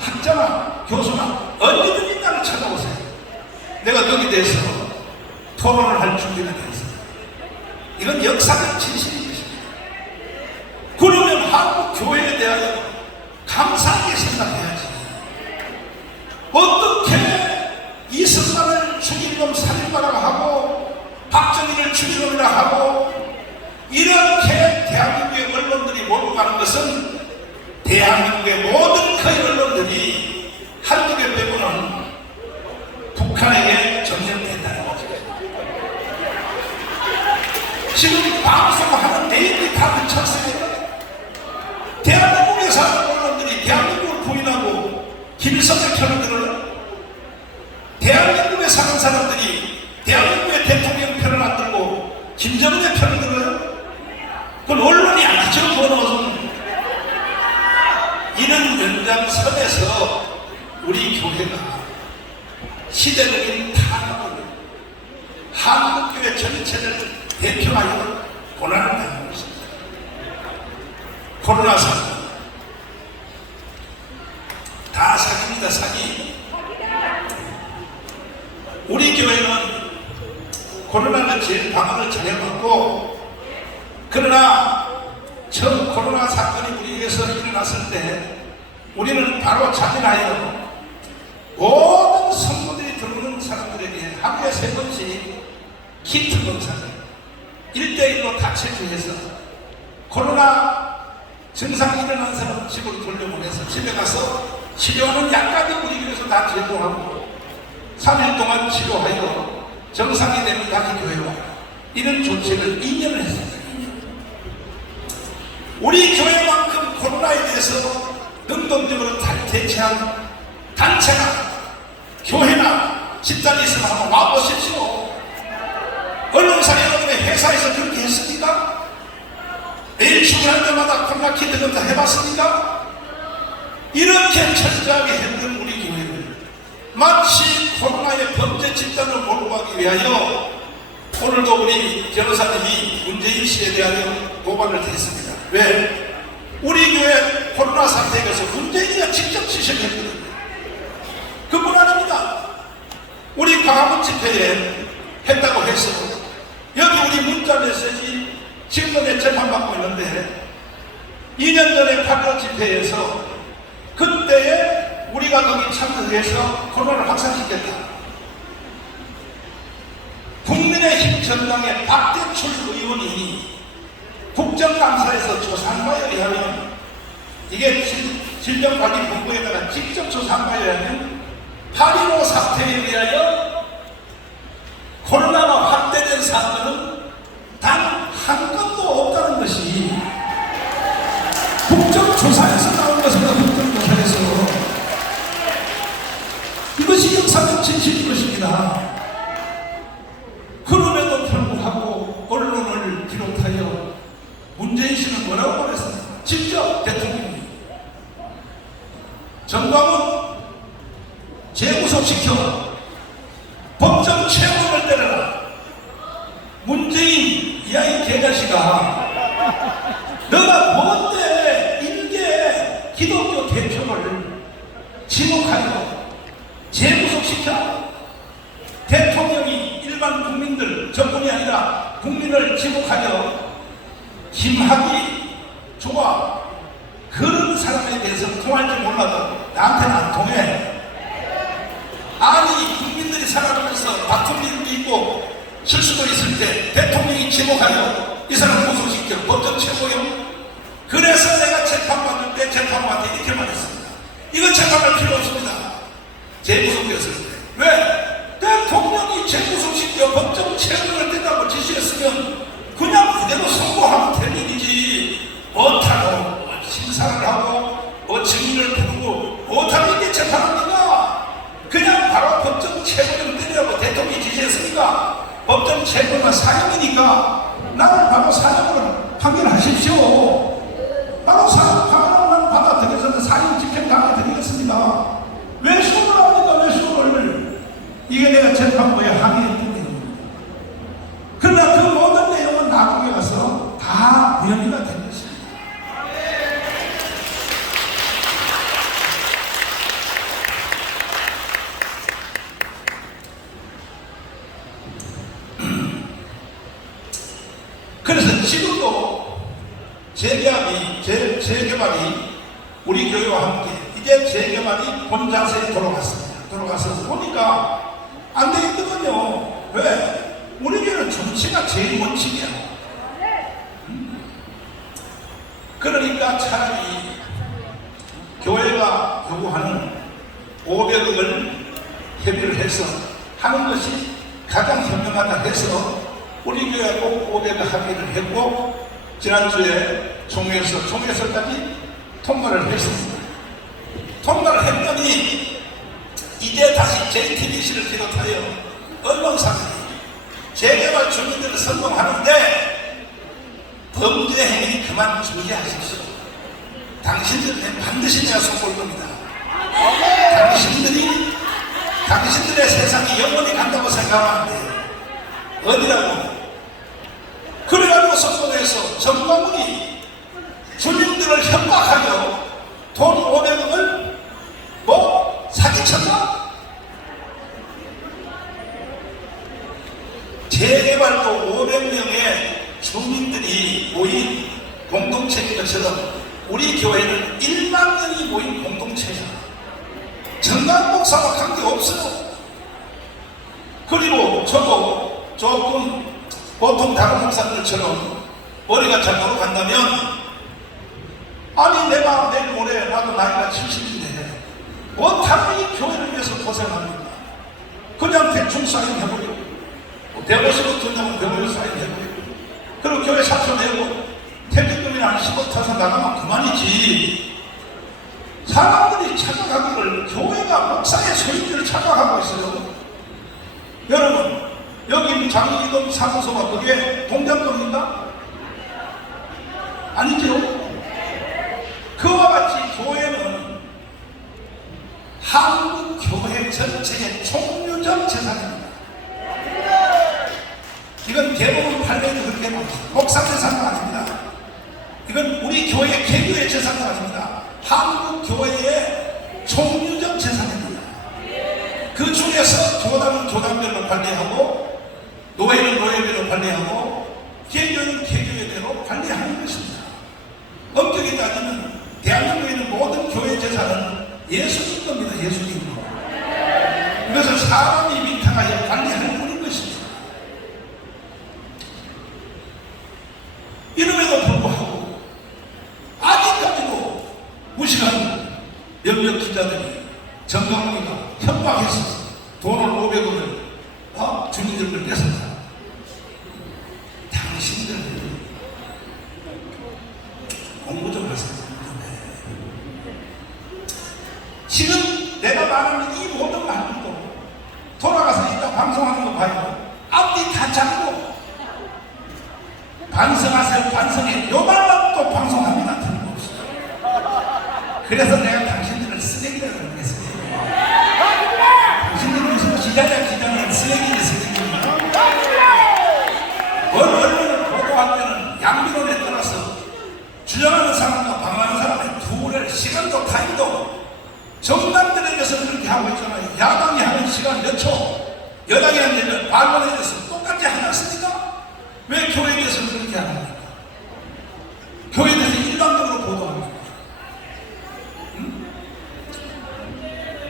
학자나 교수나 언제든지 나를 찾아오세요. 내가 거기에 대해서 토론을 할 준비가 되어 있습니다. 이건 역사적 진실인 것입니다. 그러면 한국 교회에 대하여 감사하게 생각해야지. 어떻게 이승만을 죽인놈 살인마라고 하고 박정희를 죽인놈이라 하고 이렇게 대한민국의 언론들이 몰고 가는 것은 대한민국의 모든 그 언론들이 한국에 빼고는 북한에게 점령된다는 거죠. 지금 방송하는 내용이 다 그쳤어요. 대한민국에 사는 언론들이 대한민국을 부인하고 김일성의 편을 들어요. 대한민국에 사는 사람들이 대한민국의 대통령 편을 안 들고 김정은의 편을 들어요. 그건 언론이 아니죠. 그것은 이런 연장선에서 우리 교회가 시대적인 탄압을 한국교회 전체를 대표하여 고난을 당하고 있습니다. 코로나 사기 다 사기입니다. 사기. 우리 교회는 코로나를 제일 방어를 잘해봤고, 그러나 처음 코로나 사건이 우리에게서 일어났을 때 우리는 바로 자진하여 모든 성도들이 들어오는 사람들에게 하루에 3번씩 키트 검사를 1대1로 다 체크해서 코로나 증상이 일어난 사람은 집으로 돌려보내서 집에 가서 치료하는 약까지 우리 교회에서 다 제공하고 3일 동안 치료하여 정상이 되면 다시 교회에 와요. 이런 조치를 2년을 했습니다. 우리 교회만큼 코로나에 대해서 능동적으로 대처한 단체나 교회나 집단이 있으면 한번 와보십시오. 언론사 여러분의 회사에서 그렇게 했습니까? 매일 출근할 때마다 코로나 키트 검사 해봤습니까? 이렇게 철저하게 했던 우리 교회를 마치 코로나의 범죄 집단을 몰고 가기 위하여 오늘도 우리 변호사님이 문재인 씨에 대하여 고발을 했습니다. 왜? 우리 교회 코로나 사태에 가서 문재인이가 직접 지시했거든요. 그뿐 아닙니다. 우리 광화문 집회에 했다고 해서 여기 우리 문자 메시지 지금도 내 재판받고 있는데 2년 전에 8.15 집회에서 그때에 우리가 거기 참석해서 코로나를 확산시켰다. 국민의힘 전당의 박대출 의원이 국정감사에서 조사한 바에 의하면 이게 질병관리본부에다가 직접 조사한 바에 의하면 8.15 사태에 의하여 코로나가 확대된 사건은 단 한 건도 없다는 것이 국정조사에서 나온 것입니다. 국정조사에서 이것이 역사적 진실인 것입니다. 그럼에도 불구하고 언론을 비롯하여 문재인 씨는 뭐라고 말했습니까? 직접 대통령이 정광훈 재구속시켜 법정 채용을 때려라. 문재인 이하이 개자식아, 너가 뭔데 인계 기독교 대표를 지목하여 재구속시켜? 대통령이 일반 국민들, 정권이 아니라 국민을 지목하여 김학이 좋아, 그런 사람에 대해서 통할지 몰라도 나한테는 안 통해. 아니 국민들이 살아가면서 다툼 일도 있고 실수도 있을 때 대통령이 지목하여 이 사람 구속시켜 법정 최고형. 그래서 내가 재판받을 때 재판관한테 이렇게 말했습니다. 이거 재판할 필요 없습니다. 재구속됐을 때. 왜? 대통령이 재구속시켜 법정 최고형을 뜬다고 지시했으면 그냥 그대로 선고하면 될 일이지, 못하고 심사를 하고 증인을 부르고 못하는 게 재판합니까? 그냥 바로 법정 최고령 때리라고 대통령이 지시했으니까 법정 최고가 사형이니까 나를 바로 사형으로 판결하십시오. 바로 사형 판결을 받아들여서 사형 집행 당해드리겠습니다. 왜 수고를 합니까? 왜 수고를? 이게 내가 재판부에 항의했던 내용입니다. 그러나 그 모든 내용은 나중에 가서 다 무혐의가 된 것입니다. 우리 교회와 함께 이제 재개발이 본 자세에 돌아갔습니다. 돌아가서 보니까 안 되겠거든요. 왜? 우리 교회는 정치가 제일 원칙이야. 그러니까 차라리 교회가 요구하는 500억을 협의를 해서 하는 것이 가장 현명하다 해서 우리 교회가 꼭 500억 합의를 했고 지난주에 총회에서까지 통과를 했습니다. 통과를 했더니 이제 다시 JTBC를 비롯하여 언론사들이 재개발 주민들을 선동하는데 범죄 행위 그만 중지하십시오. 당신들은 반드시 내가 손볼 겁니다. 당신들의 세상이 영원히 간다고 생각하면 안 돼요. 어디라고? 그래가지고 선동해서 정광훈이 주민들을 협박하며 돈 500억을 사기쳤다? 재개발도 500명의 주민들이 모인 공동체인 것처럼 우리 교회는 1만 명이 모인 공동체야. 정강 목사와 관계없어요. 그리고 저도 조금 보통 다른 목사들처럼 머리가 잘못 간다면 아니 내가 내일 모레 나도 나이가 70인데 당연히 교회를 위해서 고생합니다. 그냥 대충 사인해버리고 대보시로 된다면 대보시 사인해버리고 그리고 교회 사표 내고 퇴직금이나 한 10억 타서 나가면 그만이지. 사람들이 착각하기를 교회가 목사의 소유를 착각하고 있어요. 여러분 여기 장기금 사무소가 그게 동장동인가? 아니죠. 그와 같이 교회는 한국 교회 전체의 총유적 재산입니다. 이건 대부분 판례도 그렇게 나옵니다. 목사 재산도 아닙니다. 이건 우리 교회 개교의 재산도 아닙니다. 한국 교회의 총유적 재산입니다. 그 중에서 교단은 교단별로 관리하고 노예는 노예별로 관리하고 개교는 개교회대로 관리하는 것입니다. 엄격히 따지면 대한민국에 있는 모든 교회 재산은 예수님 겁니다. 예수님 거. 그래서 사람이 위탁하여 관리하는 분인 것입니다. 이름에도 불구하고 아직까지도 무식한 몇몇 기자들이 정강훈이가 협박해서 돈을 500억을 주민들을 뺏었다. 당신들 공부 좀 하세요. 지금 내가 말하는 이 모든 말들도 돌아가서 이따 방송하는 거 봐요. 앞뒤 다 잡고 반성하세요. 반성해. 요 말만 또 방송합니다. 틀림없어요. 그래서 내가 당신들을 쓰레기라고 그랬어요. 당신들은 무슨 기자는 쓰레기입니다. 언론을 보도할 때는 양비론에 따라서 주장하는 사람과 방어하는 사람의 둘의 시간도 타임도 정당들에게서 그렇게 하고 있잖아요. 야당이 하는 시간 몇 초, 여당이 하는 반론에 대해서 똑같이 하지 않습니까? 왜 교회에 대해서 그렇게 합니까? 교회에 대해서 일방적으로 보도합니까?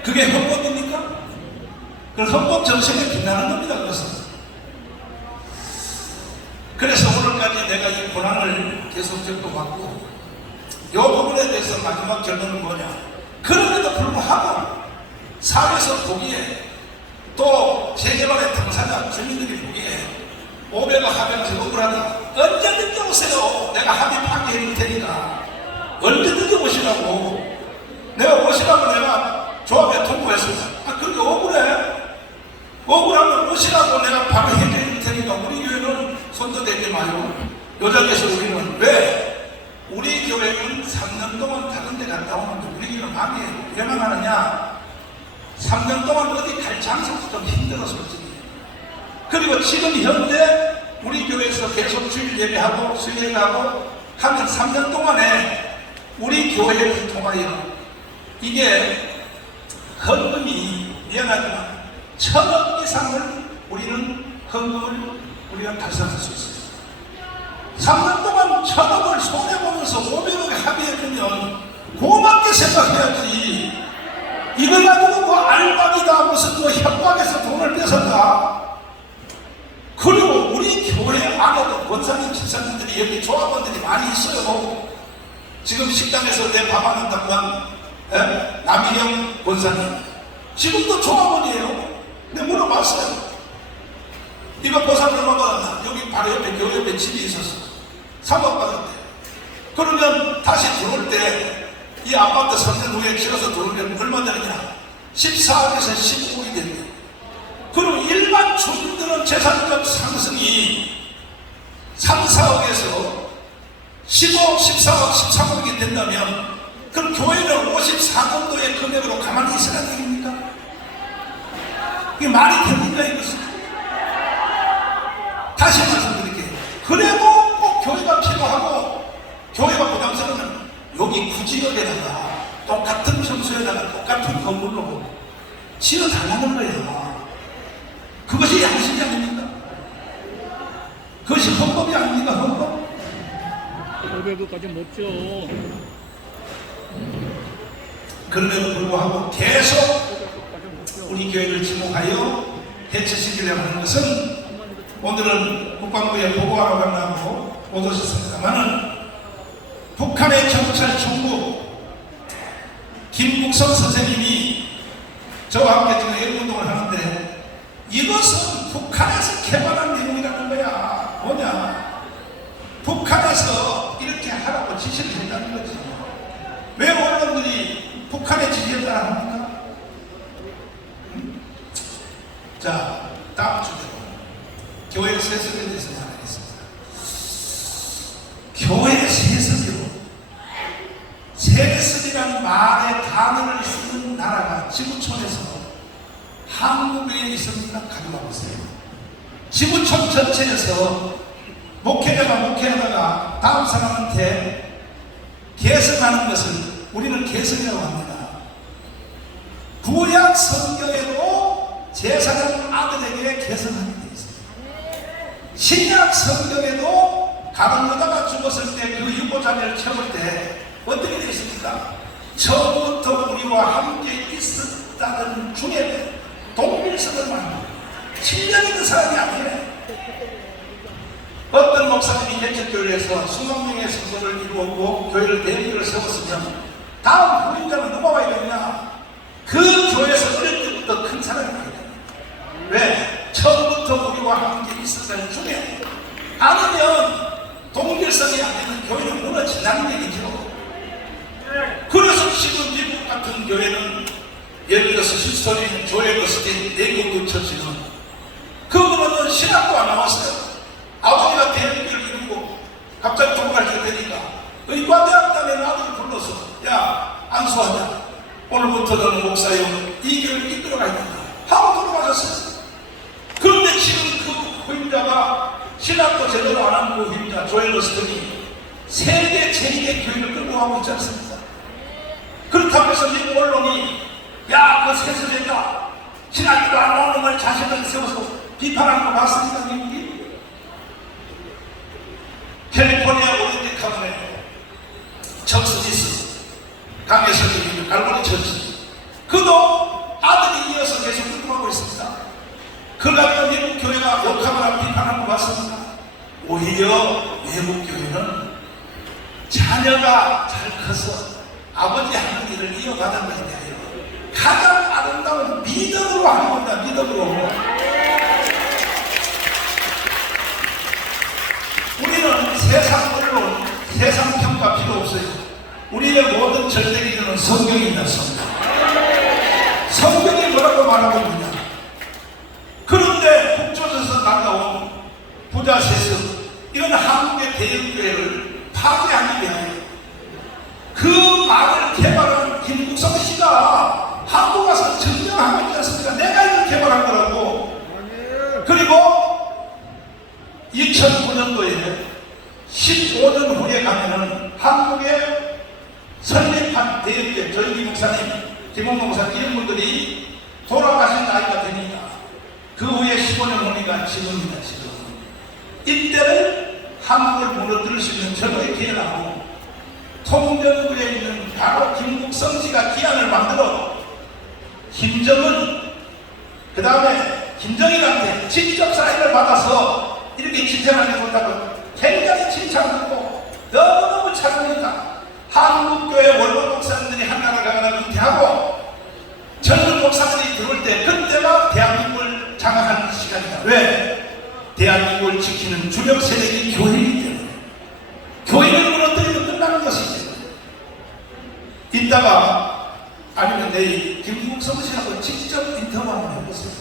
그게 헌법입니까? 그 헌법 정신에 빛나는 겁니다. 그래서 오늘까지 내가 이 고난을 계속적으로 받고 이 부분에 대해서 마지막 결론은 뭐냐? 그럼에도 불구하고 사회에서 보기에 또 재개발의 당사자 주민들이 보기에 500억 합의하면서 억울하다. 언제든지 오세요. 내가 합의 파기해줄 테니까 언제든지 오시라고. 내가 오시라고 내가 조합에 통보했습니다. 그렇게 억울해? 억울하면 오시라고 내가 바로 해줄 테니까 우리 교회는 손도 대지 마요. 요 자리에서 우리는 왜? 우리 교회는 3년 동안 다른 데 갔다 오는데 우리 교회는 마음이 왜만 하느냐? 3년 동안 어디 갈 장소도 좀 힘들어서 솔직히. 그리고 지금 현재 우리 교회에서 계속 주일 예배하고 수요일하고 하는 3년 동안에 우리 교회를 통하여 이게 헌금이 미안하지만 1000억 이상을 우리는 헌금을 우리가 달성할 수 있어요. 3년 동안 1000억을 손해보면서 500억에 합의해주면 고맙게 생각해야지. 이걸 가지고 뭐 알박이다 무슨 뭐 협박해서 돈을 뺏었다. 그리고 우리 교회 안에도 권사님 집사님들이 여기 조합원들이 많이 있어요. 지금 식당에서 내 밥 안 한다고 한 남희경 권사님 지금도 조합원이에요. 근데 물어봤어요. 이거 보상 얼마 받았나? 여기 바로 옆에 교회 옆에 집이 있었어. 3억 받았대. 그러면 다시 들어올 때 이 아파트 3년 후에 지어서 들어오면 얼마 되느냐? 14억에서 15억이 된대. 그리고 일반 주민들은 재산적 상승이 3, 4억에서 15억, 14억, 13억이 된다면 그럼 교회는 54정도의 금액으로 가만히 있으라는 얘기입니까? 이게 말이 됩니까 이것은? 다시 말씀드릴게요. 그래도 꼭 교회가 필요하고 교회가 부담스러우면 여기 구지역에다가 똑같은 평수에다가 똑같은 건물로 지어달라는 거예요. 그것이 양심이 아닙니까? 그것이 헌법이 아닙니까? 헌법? 500억까지 못 줘. 그럼에도 불구하고 계속 우리 교회를 지목하여 해체시키려고 하는 것은 오늘은 국방부에 보고하러 간다고 못 오셨습니다만은 북한의 경찰총국 김국성 선생님이 저와 함께 지금 애국운동을 하는데 이것은 북한에서 개발한 내용이라는 거야. 뭐냐? 북한에서 이렇게 하라고 지시를 했다는 거지. 왜 언론들이 북한의 지시에 따라 합니까? 자, 다음 주제로 교회 세습에 대해서 말하겠습니다. 교회 세습으로 세습이라는 말의 단어를 쓰는 나라가 지구촌에서 한국에 있습니까? 가져가 보세요. 지구촌 전체에서 목회자가 목회하다가 다음 사람한테 계승하는 것을 우리는 계승이라고 합니다. 구약 성경에도 제사장 아들에게 계승하게 되어 있습니다. 신약 성경에도 가던 여자가 죽었을 때 그 유보자를 채울 때 어떻게 되어 있습니까? 처음부터 우리와 함께 있었다는 중에 동일성을 말합니다. 7년 있는 사람이 아니에요. 어떤 목사님이 개척교회에서 수만 명의 성도를 이루었고 교회를 대회를 세웠으면 다음 후임자는 누가 와야 되느냐? 그 교회에서 어릴 때부터 큰 사람이 와야 됩니다. 왜? 처음부터 우리와 함께 있었다는 중에 아니면 동일성이 안 되는 교회는 무너진다는 얘기죠. 그래서 지금 미국 같은 교회는 예를 들어서 히스토리 조엘 어스틴 내국교 처치는 그거는 신학도 안 나왔어요. 아버지가 대학교를 이루고 갑자기 돌아갈 때 되니까 의과대학단의 아들을 불러서 야 안수하자. 오늘부터 너는 목사여 이 교회를 이끌어가야 된다 하고 돌아가셨어요. 그런데 지금 그 후임자가 신학도 제대로 안 한 그 후임자 조엘 어스틴이 세계 제2의 교회를 끌고 가고 있지 않습니까? 그렇다고 해서 미국 언론이 야 그 세습했다 신학교도 안 나오는 걸 자신을 세워서 비판하는 거 봤습니까? 미국이? 캘리포니아 오렌지 카운티에 척스지스 강혜선이 갈보리 처치 그도 아들이 이어서 계속 끌고 가고 있습니다. 그러나 미국 교회가 욕하거나 비판하는 거 봤습니까? 오히려 외국 교회는 자녀가 잘 커서 아버지 하는 일을 이어가는 것에 대하여 가장 아름다운 믿음으로 하는 겁니다. 믿음으로. 우리는 세상 언론, 세상 평가 필요 없어요. 우리의 모든 절대 기준은 성경입니다. 성경이 뭐라고 말하고 있느냐? 그런데 북조선에서 날라온 부자 세습 이건 한국의 대형교회를 파괴하기 위하여 그 말을 개발한 김국성 씨가 한국 와서 증명하고 있지 않습니까? 내가 이걸 개발한 거라고. 그리고 2009년도에 15년 후에 가면은 한국에 설립한 대형교회 조영기 목사님, 김홍동 목사님 이런 분들이 돌아가신 나이가 되니까 그 후에 15년 후니까 지금입니다. 지금 이때를 한국을 무너뜨릴 수 있는 절호의 기회라고 통전부에 있는 바로 김국성 씨가 기한을 만들어 김정은 그 다음에 김정일한테 직접 사인을 받아서 이렇게 칭찬하게 된다고 굉장히 칭찬하고 너무너무 찬양합니다. 한국교회 원로 목사님들이 한나라 가거나 은퇴하고 젊은 목사들이 들어올 때 그때가 대한민국을 장악하는 시간이다. 왜? 대한민국을 지키는 주력 세력이 교회이기 때문에 교회를 무너뜨리면 끝나는 것이지. 이따가 아니면 내일 김국성 성실하고 직접 인터뷰 한번 해보세요.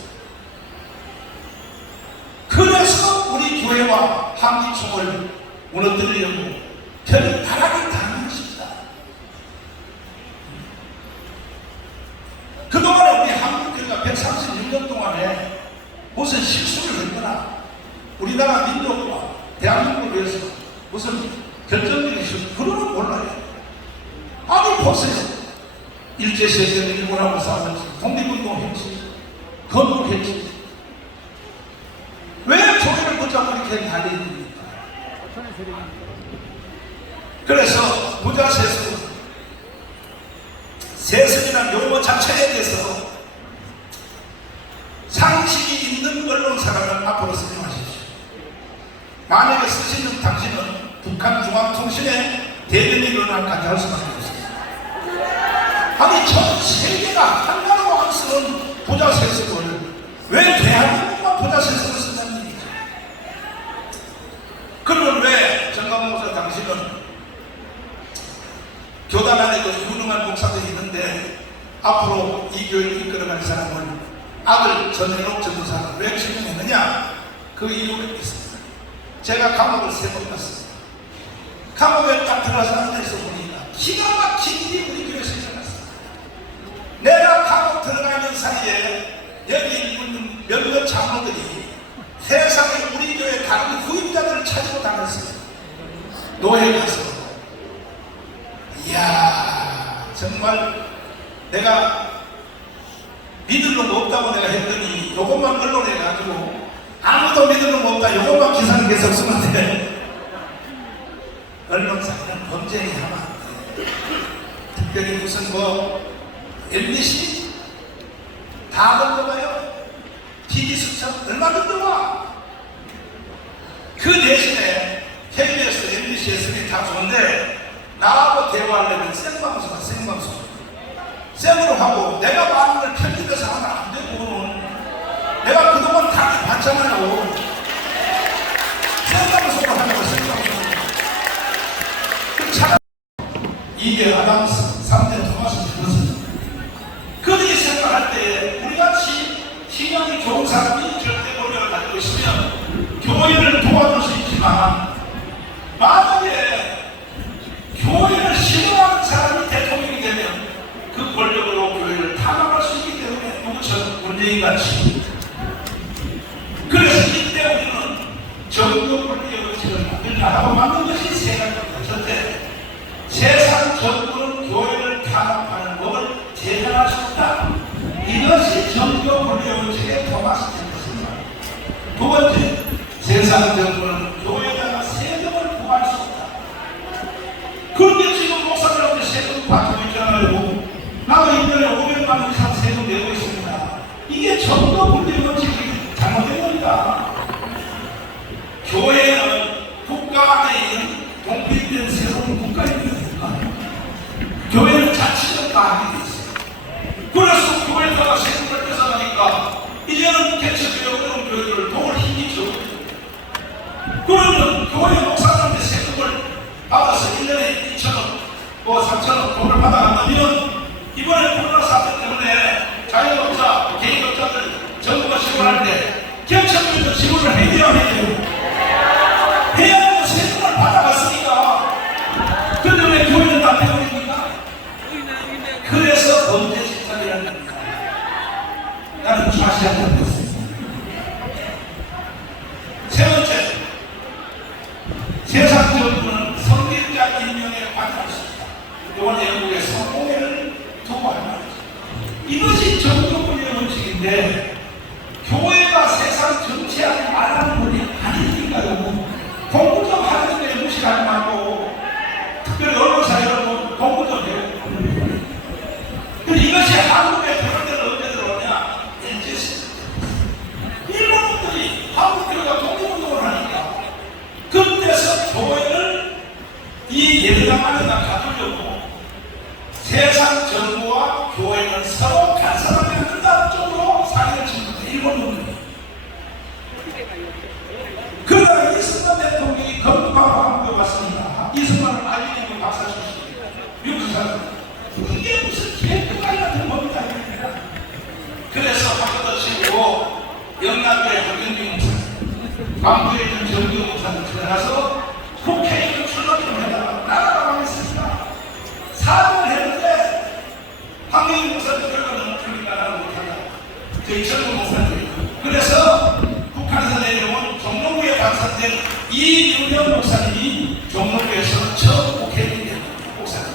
그래서 우리 교회와 한기총을 무너뜨리려고 별 바람이 닿는 것입니다. 그동안에 우리 한국교회가 136년 동안에 무슨 실수를 했거나 우리나라 민족과 대한민국을 위해서 무슨 결정적인 실수 그런 건 몰라요. 아니 보세요. 일제시대 때는 일본하고 싸웠지, 독립운동 했지, 건국했지. 왜 교회를 붙잡고 이렇게 달리입니까? 그래서 부자 세습, 세습이라는 용어 자체에 대해서 상식이 있는 언론사라면 앞으로 설명하십시오. 만약에 쓰시는 당신은 북한 중앙통신의 대변인으로 가져갈 수밖에 없습니다. 아니 전 세계가 한나라로 안 쓰는 부자 세습을 왜 대한민국만 부자 세습을 쓴다는 얘기죠. 그러면 왜 정강 목사 당신은 교단 안에 그 유능한 목사들이 있는데 앞으로 이 교회를 이끌어갈 사람을 아들 전현옥 전도사를 왜 지명했느냐? 그 이유가 있습니다. 제가 감옥을 3번 갔습니다. 감옥에 딱 들어가서 앉아있어 보니까 기가 막힌 일이 우리 교회에서 일어났습니다. 내가 감옥 들어가는 사이에 여기 있는 몇몇 장로들이 세상에 우리 교회 다른 후임자들을 찾으러 다녔어요. 노예 가서. 이야, 정말 내가 믿을 놈 없다고 내가 했더니 요것만 언론에 가지고 아무도 믿을 놈 없다 요것만 기사를 계속 쓰면 돼. 언론사는 범죄에 하면 안 돼. 특별히 무슨 뭐 MBC 다 건너가요. TV 수첩 얼마 건너가. 그 대신에 KBS, MBC, SB 다 좋은데 나하고 대화하려면 생방송은 생방송 생으로 하고 내가 말하는 걸 편집해서 하면 안 되고 내가 그동안 당이 봤잖아요. 생방송으로 하는 거 생방송. 그 차라리 이게 아담스 3대 토마스 그것은 그들이 생각할 때 우리같이 신앙이 좋은 사람이 절대 권력을 가지고 있으면 교회를 도와줄 수 있지만 만약에 교회를 싫어하는 사람이 대통령이 되면 그 권력으로 교회를 탄압할 수 있기 때문에 누구처럼 문재인같이. 그래서 이때 우리는 정교 권리의 원칙을 만들자라고 만든 것이 세 가지입니다. 첫째, 세상 정부는 교회를 탄압하는 법을 제정할 수 없다. 이것이 정교 권리의 원칙의 토마스 젠터스입니다. 두 번째, 세상 정부는 교회에다가 세금을 부과할 수 없다. 그런데 지금 목사들한테 세금 받고 있잖아요. 나도 1년에 500만 원 이상 세금 내고 있습니다. 이게 정도 분리의 원칙이 잘못된 겁니다. 교회는 국가 안에 있는 독립된 새로운 국가입니다. 교회는 자치적 가학이 돼 있어요. 그래서 교회에다가 세금을 뺏어가니까 이제는 개척되어 어려운 교회들을 도울 힘이 적어요. 그러면 교회 목사들한테 세금을 받아서 1년에 2,000원, 뭐 3,000원 돈을 받아간다면 이번에 코로나 사태 때문에 자영업자, 개인업자들 정부가 지원할 때 개척교회도 지원을 해야 해요. 해야 하는 세금을 받아갔으니까. 그런데 왜 교회는 다 빼버립니까? 그래서 범죄 집단이라는 겁니다. 나는 좌시한다고 했습니다. 세 번째, 세상 정부는 성직자 임명에 관여할 수 있다. 이번 영국의 성공회를 두고 할 말이죠. 이것이 정교권의 원칙인데 교회가 세상 정치하지 말라는 권리 아니니까요. 공부 좀 하는 데 무시하지 말고 특별히 언론사 여러분 공부 좀 해요. 정부와 교회는 서로 간섭하지 않는다 쪽으로 사회를 짓는다. 일본 놈들이. 그러다가 이승만 대통령이 건국하고 한국에 왔습니다. 이승만은 아이리고 박사 출신, 미국 사람. 이게 무슨 개꾸라기 같은 겁니다. 그래서 바꿔다 치고 영남교회 박영진 목사, 광주에 있는 정규 목사를 들어가서 국회의원 출마를 해다가 나라가 망했습니다. 사과를 했는데 박영진 목사도 결과는 틀리니까 나는 못한다. 저희 젊은 목사들이고. 그래서 북한에서 내려온 종로구에 당선된 이윤영 목사님이 종로구에서 처음 국회의원이 된 목사님.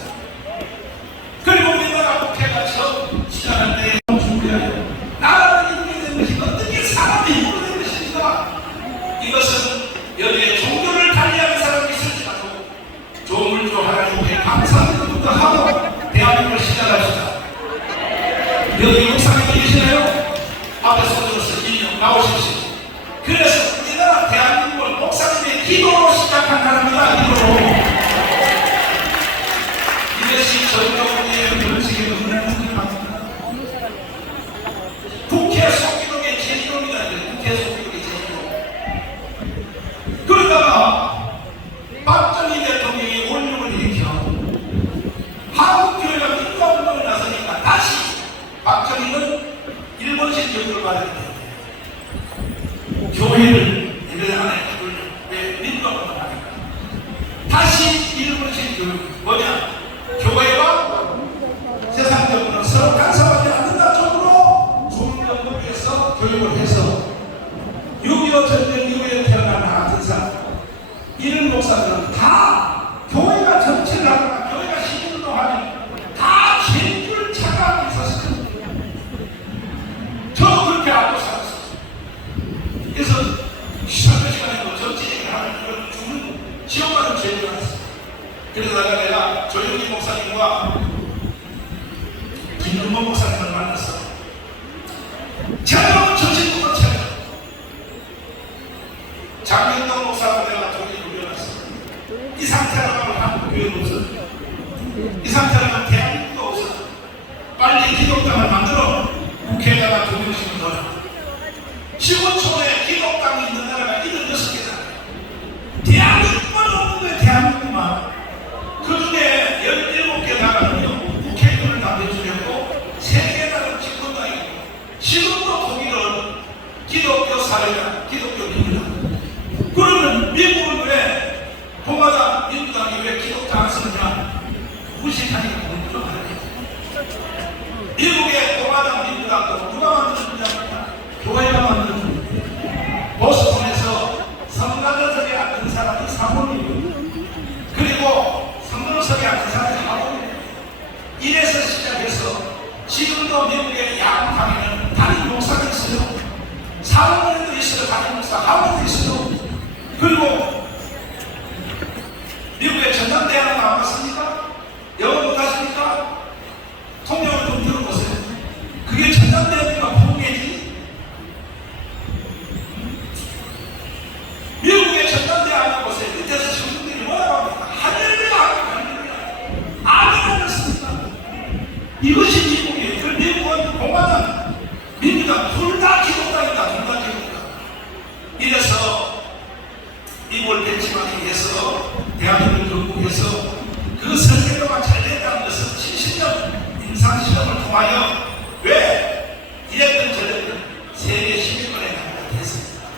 그리고 우리나라 국회가 처음 시작할 때 나라가 이루어진 것이 어떻게 사람이 이루어진 것인가. 이것은 여기에 종교를 달리하는 사람이 있을지라도 조물주 하나님께 감사드리기도 하고 대한민국을 시작합시다. 여기 목사님 계시나요? 앞에 손들어서 인용 나오십시오. 그래서 우리나라 대한민국은 목사님의 기도로 시작한 나라입니다. 기도로. 이것이 전통의 음식의 문화를 합니다. 국회 속기록의 제기록이다. 국회 속기록의 제기록. 그러다가 박정희 대통령이 올림을 일으켜 한국교회가 민주화운동을 나서니까 다시 박정희는 일본식 교육을 받아야 돼요. 교회를 예배 안에 왜 민주화운동을 하니까 다시 일본식 교육 뭐냐? 교회와 세상적으로 서로 간섭하지 않는다 쪽으로 좋은 정도로 해서 교육을 해서 6.25 전쟁 이후에 태어난 같은 사람 이런 목사들은 다 교회가 정치를 하거나 교회가 시민운동하면 다 죄줄 착각하고 있었어요. 저 그렇게 알고 살았어요. 그래서 시사회 시간에도 정치 얘기를 하면 이걸 죽는 지옥 가는 죄를 알았어요. 그러다가 내가 조영기 목사님과 김은모 목사님을 만났어. 제가 정신국을 차려. 장경동 목사하고 내가 둘이 우려놨어. 이 상태라면 한국 교회도 없어. 이 상태라면 대한민국도 없어. 빨리 기독당을 만들어 국회에다가 2명씩은 넣어라. 15초에 기독당이 있는 나라가 76개잖아. 대한민국만 없는 거야. 대한민국만. 그 중에 17개 나라는요, 국회의원을 다 내주려고 3개 나라는 집권당이고, 지금도 독일은 기독교 사회가 기독교 민주당. 그러면 미국은 왜 공화당 민주당이 왜 기독당을 쓰느냐? 무식하니까 공부 좀 하네. 미국의 공화당 민주당도 누가 만들어주냐? 교회가 만들어줍니다. 보스턴에서 성가전석에 앉은 사람이 사모님이고, 그리고 성노석에 앉은 사람이 하모님이에요. 이래서 시작해서 지금도 미국의 양당에는 담임 목사가 있어요. 사모님도 있어요. 담임 목사, 하모님도 있어요. 그리고 미국의 전담대학은 안 갔습니까? 영어 못하십니까? 통역을 좀 들어보세요. 그게 전담대학이니까 포기지. 미국의 전담대학 보세요. 밑에서 청중들이 뭐라고 합니까? 할렐루야! 할렐루야! 아멘을 했습니다. 이것이 미국이에요. 그 미국은 공화당, 민주당 둘 다 기독당이다. 둘 다 기독당. 이래서 미국을 벤치마킹 해서 대한민국을 건국해서 그 설계도가 잘 됐다는 것은 70년 임상시험을 통하여 왜 이랬던 저랬던 세계 10위권에 나라가 됐습니다.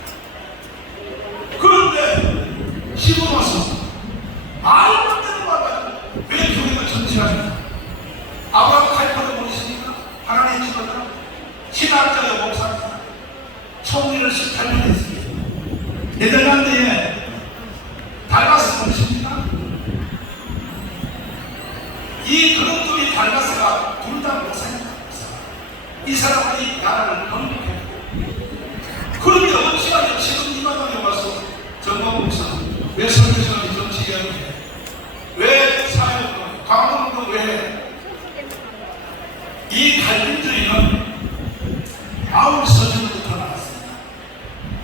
그런데 지금 와서 말도 안 되는 말 가지고 왜 교회가 정치합니까? 아브라함 칼퍼를 모르십니까? 하나님의 직원들 신학자의 목사입니다. 총리를 18년 했습니다. 네덜란드에 달바스 모르십니까? 이 그룹들이 달바스가 둘 다 목사입니다. 이 사람은 이 나라를 건국했고, 그런데 어찌하여 지금 이 마당에 와서 정광 목사 왜 선교사님 정치개혁을 해? 왜 사회운동, 광운동 왜 해? 이 갈림주의는 바울 서신부터 나왔습니다.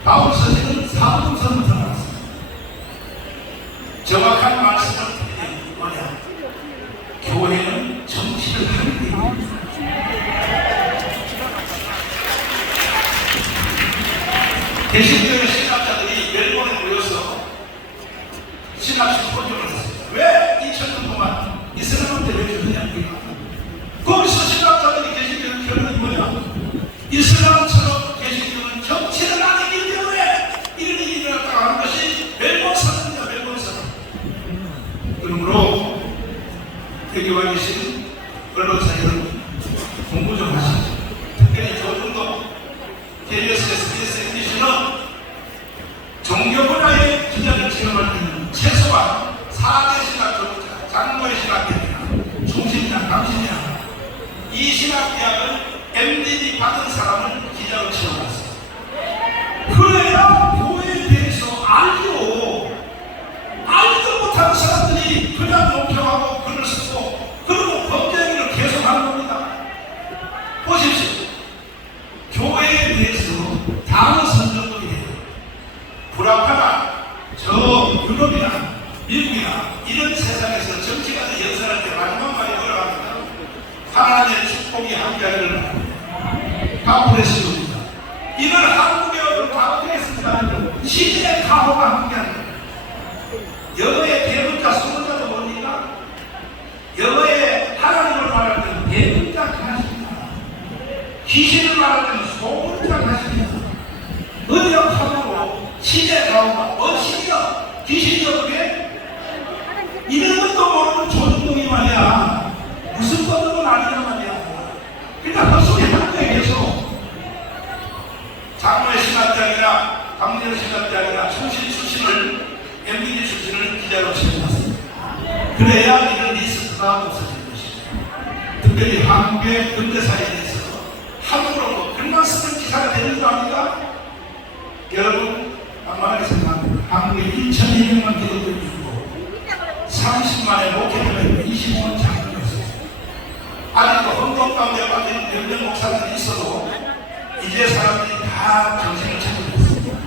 바울 서신은 사도행전부터 나왔습니다. 정확한 말씀을 드리면 뭐냐? 교회는 정치를 하는 게 개신교의 신학자들이 멜번에 모여서 신학 심포지엄을 했습니다. 왜 2000년 동안 이슬람한테 왜 그러냐고요. 거기서 신학자들이 개신교의 결론이 뭐냐? 이슬람처럼 개신교는 정치를 안 하기 때문에 이런 일이 일어났다고 하는 것이 멜번 사건입니다. 멜번 사건. 그러므로 여기 와 계신 언론사들은 공부 좀 하시죠. 특별히 조정도 KBS, SBS, MBC는 종교 분야의 기자를 지원할 때는 최소한 4대 신학 교육자, 장로의 신학계이나 중심이나 감신이나 이 신학대학을 MDD 받은 사람을 기자로 지원했어요. 그래야 교회에 대해서 알지도 못하는 사람들이 그냥 용평하고 글을 쓰고 그리고 범죄행위를 계속하는 겁니다. 보십시오. 교회에 대해서 다음 선정들이 돼요. 불합화가 저 유럽이나 미국이나 이런 세상에서 정치가 연설할 때 마지막 말이 올라갑니다. 하나님의 축복이 함께하기를 바랍니다. 가브레스입니다. 이걸 한국에 어떻게 했습니까? 시대의 가호가 함께하는 거예요. 영어의 대문자 소문자도 뭡니까? 영어의 하나님을 말할 때는 대문자 하십니다. 귀신을 말할 때는 소문자 하십니다. 어디가 하고 시대의 가호가 시대가 귀신이요 그게? 이런 것도 모르는 조중동이 말이야. 무슨 것도 아니란 말이야. 그러니까 그 속에 한국에 계속 장로의 신학대학이나 강대의 신학대학이나 출신을 MBD 출신을 기자로 채워놨습니다. 그래야 이런 리스크가 없어지는 것이죠. 특별히 한국의 근대사에 대해서 한국으로 글만 쓰는 기사가 되는 줄 압니까? 여러분 만만하게 생각합니다. 한국에 1,200만 기독교인이 있고 30만의 목회자가 있고 25만 장로가 있었어요. 아직도 헌법 가운데 빠진 몇몇 목사들이 있어도 이제 사람들이 다 정신을 차리고 있습니다.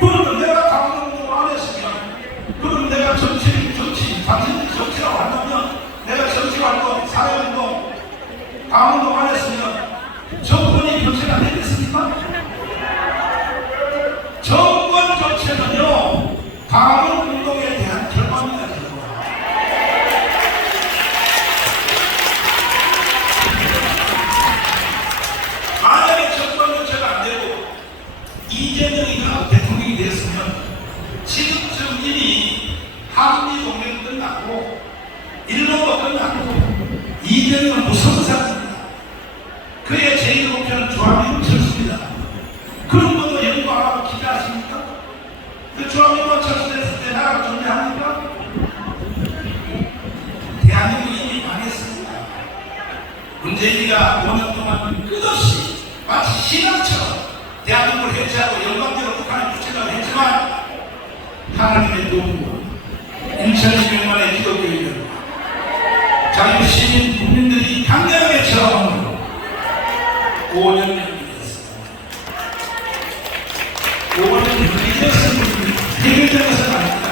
그러면 내가 강동도 안 했으면 그럼 내가 정치 당신들이 정치라고 한다면 내가 정치활동, 사회운동, 강운동 안 했으면 정권이 교체가 되겠습니까? 정권 교체는요 강운동에 대한 결과입니다. 만약에 정권 교체가 안 되고 이재명이가 대통령이 됐으면 지금쯤 이미 한미 동맹 끝났고 일본도 끝났고 이재명은 무서운 사람입니다. 그의 제1 목표는 조합의 철수입니다. 그런 것도 연구 안 하고 기대하십니까? 그 조합의 철수됐을 때 나라가 존재합니까? 대한민국이 이미 망했습니다. 문재인이가 5년 동안 끝없이 마치 신앙처럼 대한민국을 해체하고 영광대로 북한을 부채를 했지만 하나님의 도움으로 1,200만의 기독교인들 자유시민 국민들이 강력하게 저항으로 5년 연기했습니다. 5년 연기했습니다. 해결된 것은 아닙니다.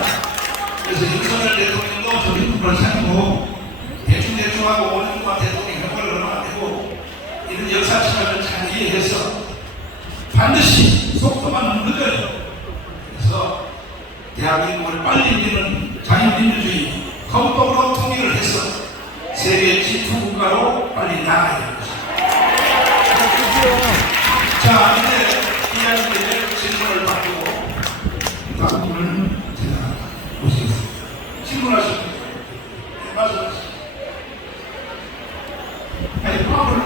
그래서 윤석열 대통령도 저희 그걸 살고 대충하고 5년 동안 대통령 행보를 얼마 안 되고 이런 역사시간을 잘 이해해서 반드시 속도만 늦어요. 그래서 대한민국을 빨리 이루는 자유민주주의 헌법으로 통일을 해서 세계 G2 국가로 빨리 나가야 됩니다. 자, 이제 이야기의 질문을 받고 답변을 제가 보시겠습니다. 질문하시면 말씀하시죠. 아니, 파워를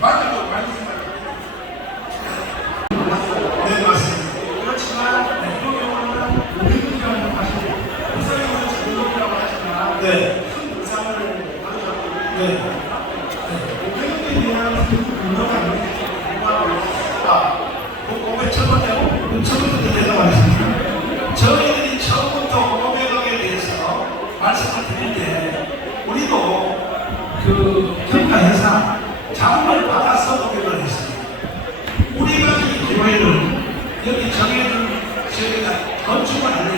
맞아요. 네, 맞습니다. 그렇지만 이런 경우는 우리도 경우는 사실 의사용은 전문이라고 하지만 큰 의상을 받으셨고 오백년에 대한 근거가 아니고 첫 번째 대답하겠습니다. 저희들이 처음부터 500억에 대해서 말씀을 드릴 때 우리도 그 평가회사 자금을 받아서 500억을 했습니다. 우리가 이 교회를 여기 정해준 저희가 건축을 하려면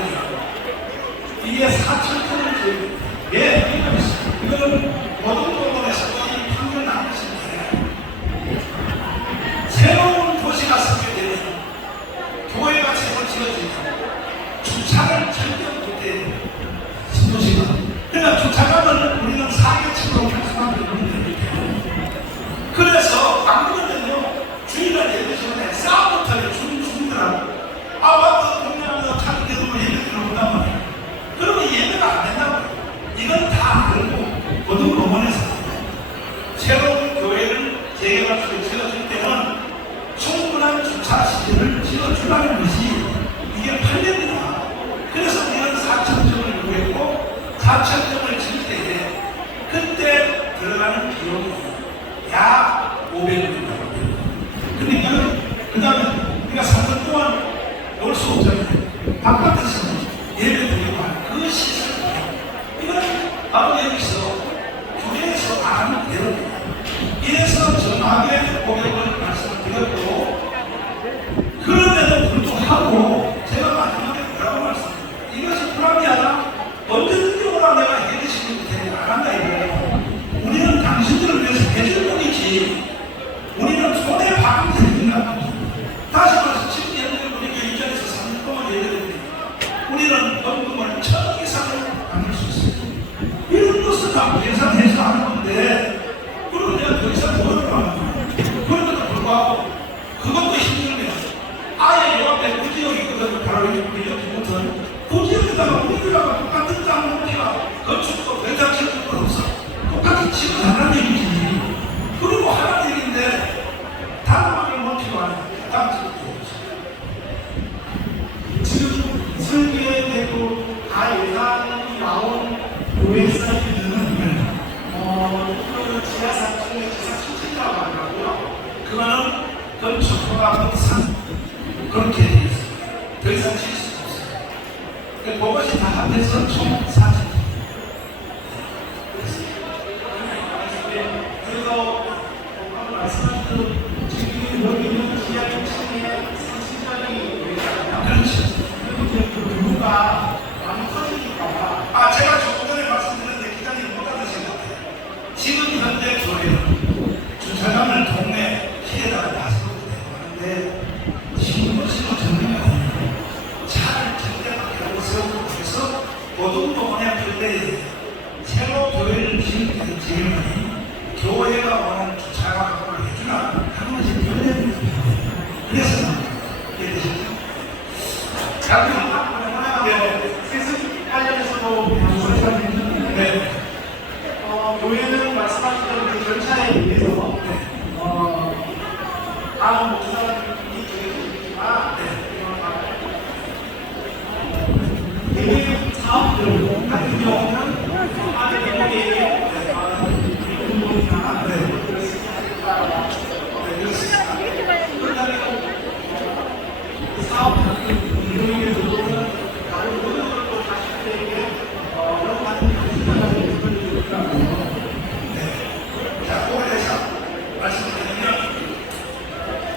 이게 4,000평을 왜 필요가 있어요? 이거는 노동공원에서도 이 평균 나왔습니다. 새로운 도시가 서게 되면 그러니까 주차장을 우리는 4개층으로 활성화를 했는데 그래서 안 그러면요 주인을 예배시간에 싸움부터 주민들하고 아파트 동네하면서 차를 계속 예배 들어온단 말이에요. 그러면 예배가 안 된다고. 이건 다 알고 모든 법원에서 새로운 교회를 재개발소에 지어줄 때는 충분한 주차 시설을 지어주라는 것이 이게 판례입니다. 그래서 우리는 4,000점을 요구했고 4,000점을 칠 때에 그때 들어가는 비용이 약 500원입니다. 그러니까 그 다음에 우리가 3년 동안 놀 수 없잖아요. 바깥에서 예배 드리고 하는 그 시설 이건 바로 여기서 교회에서 안 하는 대로입니다. 이래서 정확하게 500원 말씀을 드렸고 그럼에도 불구하고 제가 마지막에 뭐라고 말씀드립니다. 이것이 불합리하다. 언제든지 오라 내가 해주시면 되는 안 한다 이거예요. 우리는 당신들을 위해서 해줄 뿐이지 우리는 손해 받은 셈입니다. 다시 말해서 10년 우리가 이전에서 3년 동안 예배드립니다. 우리는 원금을 1,000억 이상을 받을 수 있습니다. 이런 것을 다 계산해서 하는 건데 그럼 내가 더 이상 돈을 안 합니다. 그런데도 불구하고 그것도 힘들면 아예 요 앞에 구지역이 있거든요. 바로 우리 여기부터는 구지역에다가 우리들하고 똑같은 땅 높이가 건축도 배당시킬 건 없어. 똑같이 치고 하는 얘기지. 그리고 하는 얘기인데 단방을 못 필요하네. 지금 설계되고 다 예산이 나온 교회 사이트는 그 지하 3층에 지하 7층이라고 하더라고요. 그거는 건축허가 상 그렇게 되어 있습니다. 더 이상 칠 수가 없어요. 그것이 다 합해서 총 4층. 그래서 말씀하신 지금 여기는 지하 1층에 3층짜리 교회잖아요. 그렇죠. 그리고 이제 그 규모가 많이 커지니까 제가 조금 전에 말씀드렸는데 기자님 못 알아주신 것 같아요. 지금 현재 교회는 주차장을 동네 시에다가 놔서도 되고 하는데 신고식으로 정리가 됩니다. 차를 절대밖에 하고 세우고 해서 고등법원에 앞을 때 새로 교회를 지을 때 제일만이 교회가 원하는 주차가 확보를 해주나 하는 것이 변해입니다. 그래서 이해되셨죠? 자, 그럼 세습 관련해서도 말씀을 했는데 네. 교회는 말씀하신 대로 그 절차에 의해서 다른 목사님이 되겠지만 개인 사업들 같은 경우는 안에 개인의 운동이나 그럴 수 있다. 사업 같은 운동에 도움을 다른 모든 것도 자신들에게 여러 가지 기술을 보여주니까 자, 그거에 대해서 말씀드리면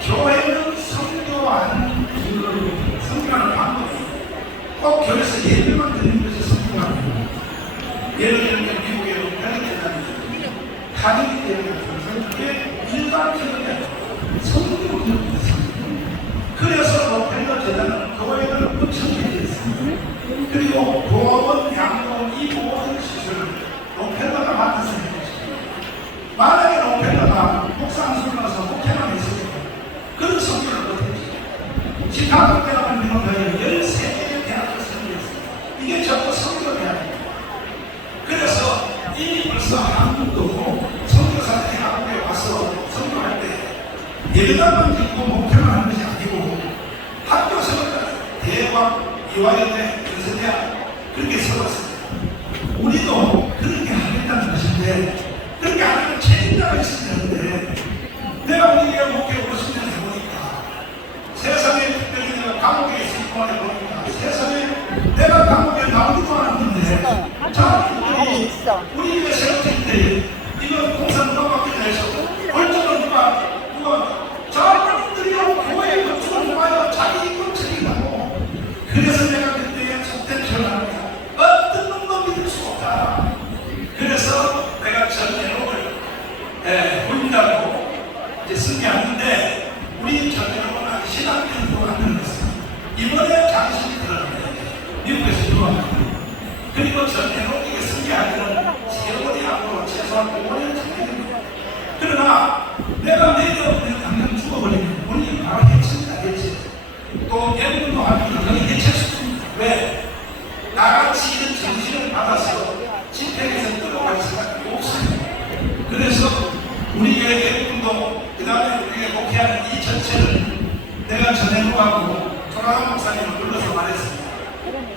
교회는 성교하는 성교하는 방법이 꼭 교회에서 예배만 드리는 것이 성교하는 예를 들면 미국에 헬리케단이 가정이 되는 그게 일반적인 성교를 했습니다. 그래서 로펠러 재단은 교회를 엄청 개했습니다. 그리고 보험은 양로원 이 모든 시설을 로펠러가 맡아서 해줬습니다. 만약에 로펠러가 목사 안 서러서 목회만 했으니까 그런 성교를 못했죠. 시카고 대학을 비롯하여 13개의 대학을 설립했습니다. 이게 전부 성교 대학입니다. 그래서 이미 벌써 한국도 선교사들이 한국에 와서 선교할 때 예배당만 짓고 목회만 하는 것이 아니고 학교 세웠다. 대왕, 이화여대, 연세대학 그렇게 세웠습니다. 우리도 그렇게 하겠다는 것인데 그렇게 하면 책임자가 있어야 되는데 내가 우리가 목회 50년 해보니까 세상에 특별히 내가 감옥에 있을 동안 해보니까 세상에 내가 감옥에 나오기도 않았는데 자, 우리 집에 세웠을 때 이거 공사 누가 받게 해서 벌점을 누가 자본인들이요 교회에 건축을 누가요 자기 임금 책임하고 그래서 내가 그때에 속된 전화를 어떤 놈도 믿을 수 없다. 그래서 내가 전 내용을 올린다고 이제 쓴 게 아닌데 우리 전 내용은 아직 신학교도 안 들었어요. 이번에 장신이 들었는데 미국에서 들어왔거든요. 그리고 전 내용 이게 쓴 게 이야기는 세월이 앞으로 최소한 5년 전입니다. 그러나 내가 내려오면 당장 죽어버리면 본인이 바로 해칩니다. 해치. 또 애국도 하면 당연히 해칠 수 있습니다. 왜? 나같이 이런 정신을 받아서 집회에서 끌어갈 생각이 없습니다. 그래서 우리 교회 애국도 그 다음에 우리가 목회하는 이 전체를 내가 전해놓고 조라람 목사님을 불러서 말했습니다.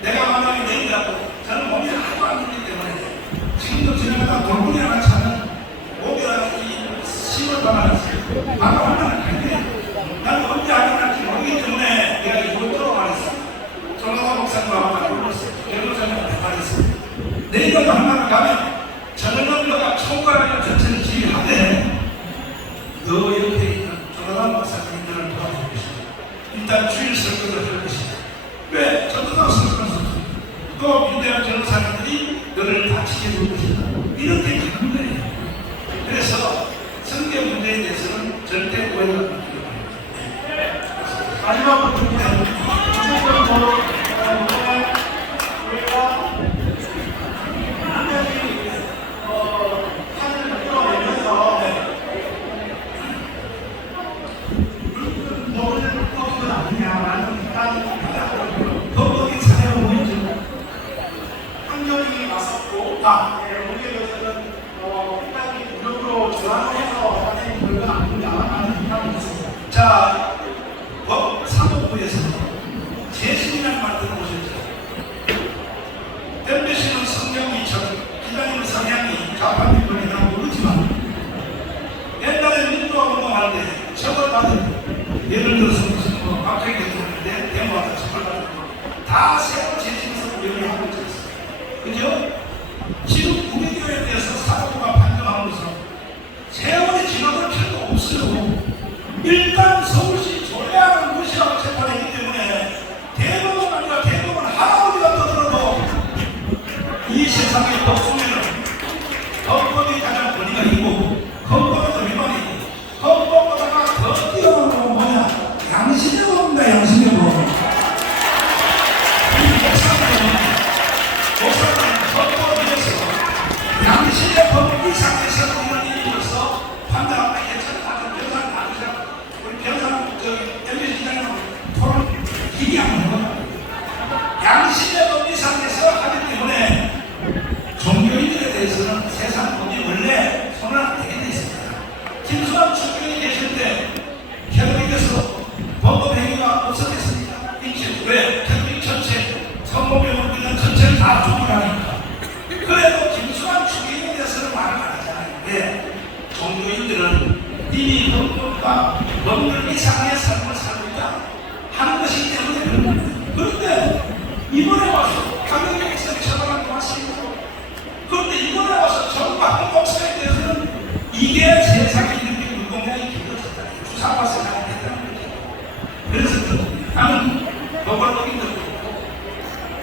내가 만약에 내리라고 저는 몸이 하나도 안 들기 때문에 지금도 지나가다 돌고기 하나 차는 목이라는 이 심을 받아놨어요. 바로 하나는 갈게. 나는 언제 하나날지 모르기 때문에 내가 이걸 들어 말했습니다. 조라람 목사님하고 불렀어요. 변호사님한테 말했습니다. 내일도 하나를 가면 저는 너가 총괄하는 전체를 지휘하되 너 옆에 있는 조라람 목사님들을 도와줄 것이다. 일단 주일 설교를 할 것이다. 왜? 전도당 설교를 또 유대한 전도사님들이 너를 다 지켜줄 것이다. 이렇게 가는 거예요. 그래서 성경 문제에 대해서는 절대 오해가 없기를 바랍니다. 마지막 부분은 구체적으로 이번에 우리가 한명이 사진을 끌어내면서 법을 풀어주면 아니냐라는 비판이 법적인 사회가 뭐였죠? 환경이 맞섰고 우리에 대해서는 일단이 무력으로 조항해서 사진 결과가 아니냐라는 비판이 있습니다. 자, 법 사법부에서 재심이라는 말 들어보셨죠? 댐비시는 성경이처럼 기다리는 성향이 좌판비권이나 모르지만 옛날에 민주화 운동할 때 처벌받은 예를 들어서 무슨 뭐 박정희 대통령인데 대모하다 처벌받은 거다 새로 재심에서 우려를 하고 있었어요. 그죠? 지금 국민교회에 대해서 사법부가 판정하는 것은 세월이 지나갈 필요가 없어요. 일단 서울시 조례하는 무시하고 재판했기 때문에 대법원 아니라 대법원 할아버지가 떠들어도 이 세상의 법 중에는 헌법이 가장 권위가 있고 헌법에도 위반이고 헌법보다가 더 뛰어난 건 뭐냐? 양심의 법입니다. 양심의 법. 이 목사는 헌법에서 양심의 법 이상에서 이런 일이로서 판단하고 괜찮다. 변호사는 아니죠. 우리 변호사는 MBC 기자님 토론 기기 한번 해봐요. 양심의 법 이상에서 하기 때문에 종교인들에 대해서는 세상 법이 원래 손을 안 대게 돼 있습니다. 김수환 추기경이 계실 때 캐톨릭에서 법법 행위가 없었겠습니까? 왜? 캐톨릭 전체 성모병을 믿는 전체를 다 죽이라니까. 그래도 김수환 추기경에 대해서는 말을 안 하잖아요. 왜? 종교인들은 이미 헌법과 법률 이상의 삶을 살고 있다 하는 것이기 때문에 그런 겁니다. 그런데 이번에 와서 강경의 목사님 처벌한 거 맞습니다. 그런데 이번에 와서 정부한 목사에 대해서는 이게 세상에 이렇게 불공평이 길어졌다. 주사와 생각이 됐다는 거죠. 그래서 나는 노골적인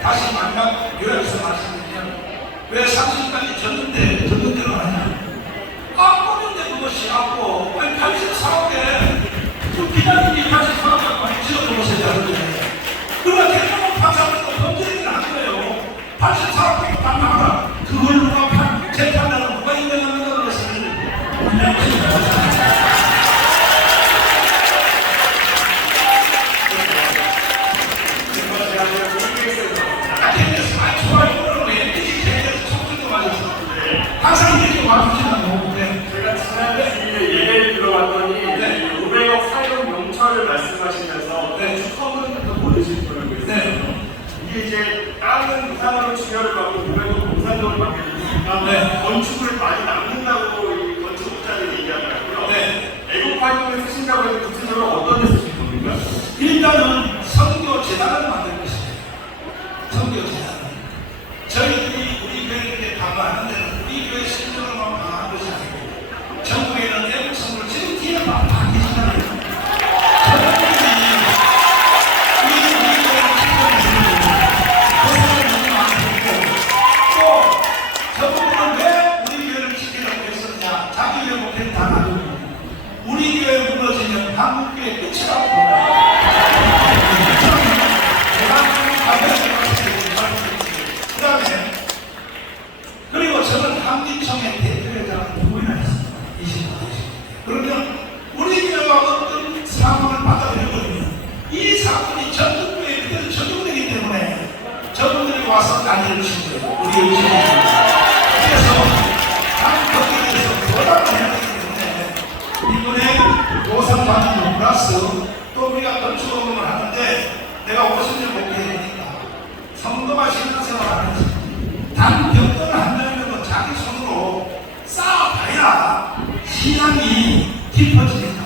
다시 마지막 요약해서 말씀드리면 왜 30까지 졌는데 졌는대로 하냐? 깎았는데 그것이 깎고 아니 84억에 그 기자님이 84억에 지어들어서야 하는데 그러나 대통령 판사들도 범죄를 한 거예요. 84억에 판단하라. 그걸 누가 재판하는 누가 인정합니까? 그것을 항상 이렇게 와주진 않고 제가 지난주에 얘기를 들어봤더니 500억 사용 용처를 말씀하시면서 주커문부터 모르실 줄 알고 있어요. 이게 이제 땅은 무상으로 증여를 받고 500억 무상적으로 받게 되니까 건축을 많이 남는다고 이 건축업자들이 얘기하더라고요. 애국 활동에 쓰신다고 해서 구체적으로 어떤 데 쓰실 겁니까? 일단은 선교 재단을 만들 것입니다. 선교 재단. 저희들이 우리 교회에 방문하는 데는 우리 교회 신도로만 방문하는 것이 아니고 전국에는 애국 선교를 지금 뒤에 막 계시잖아요. 저희들이 우리 교회를 지켜주고 또 저분들은 왜 우리 교회를 지키려고 했었냐? 자기 교회 목회를 다 놔두고 우리 교회 무너지면 한국 교회 끝이라고 보라. 그 다음에 그리고 시청의 대표회장 누구나 있습니다. 20분. 그러면 우리 교회가 어떤 사건을 받아들여버리면 이 사건이 전국교회에 그대로 적용되기 때문에 저분들이 와서 난리를 치는 거예요. 우리 의식입니다. 그래서 한 거기에 대해서 보답을 해야 되기 때문에 이번에 보상받는 것 플러스 또 우리가 건축업을 하는데 내가 50년 목회했으니까 성도가 신앙생활 하면서 단 벽돌을 한다면 자기 손으로 쌓아봐야 신앙이 깊어지니까.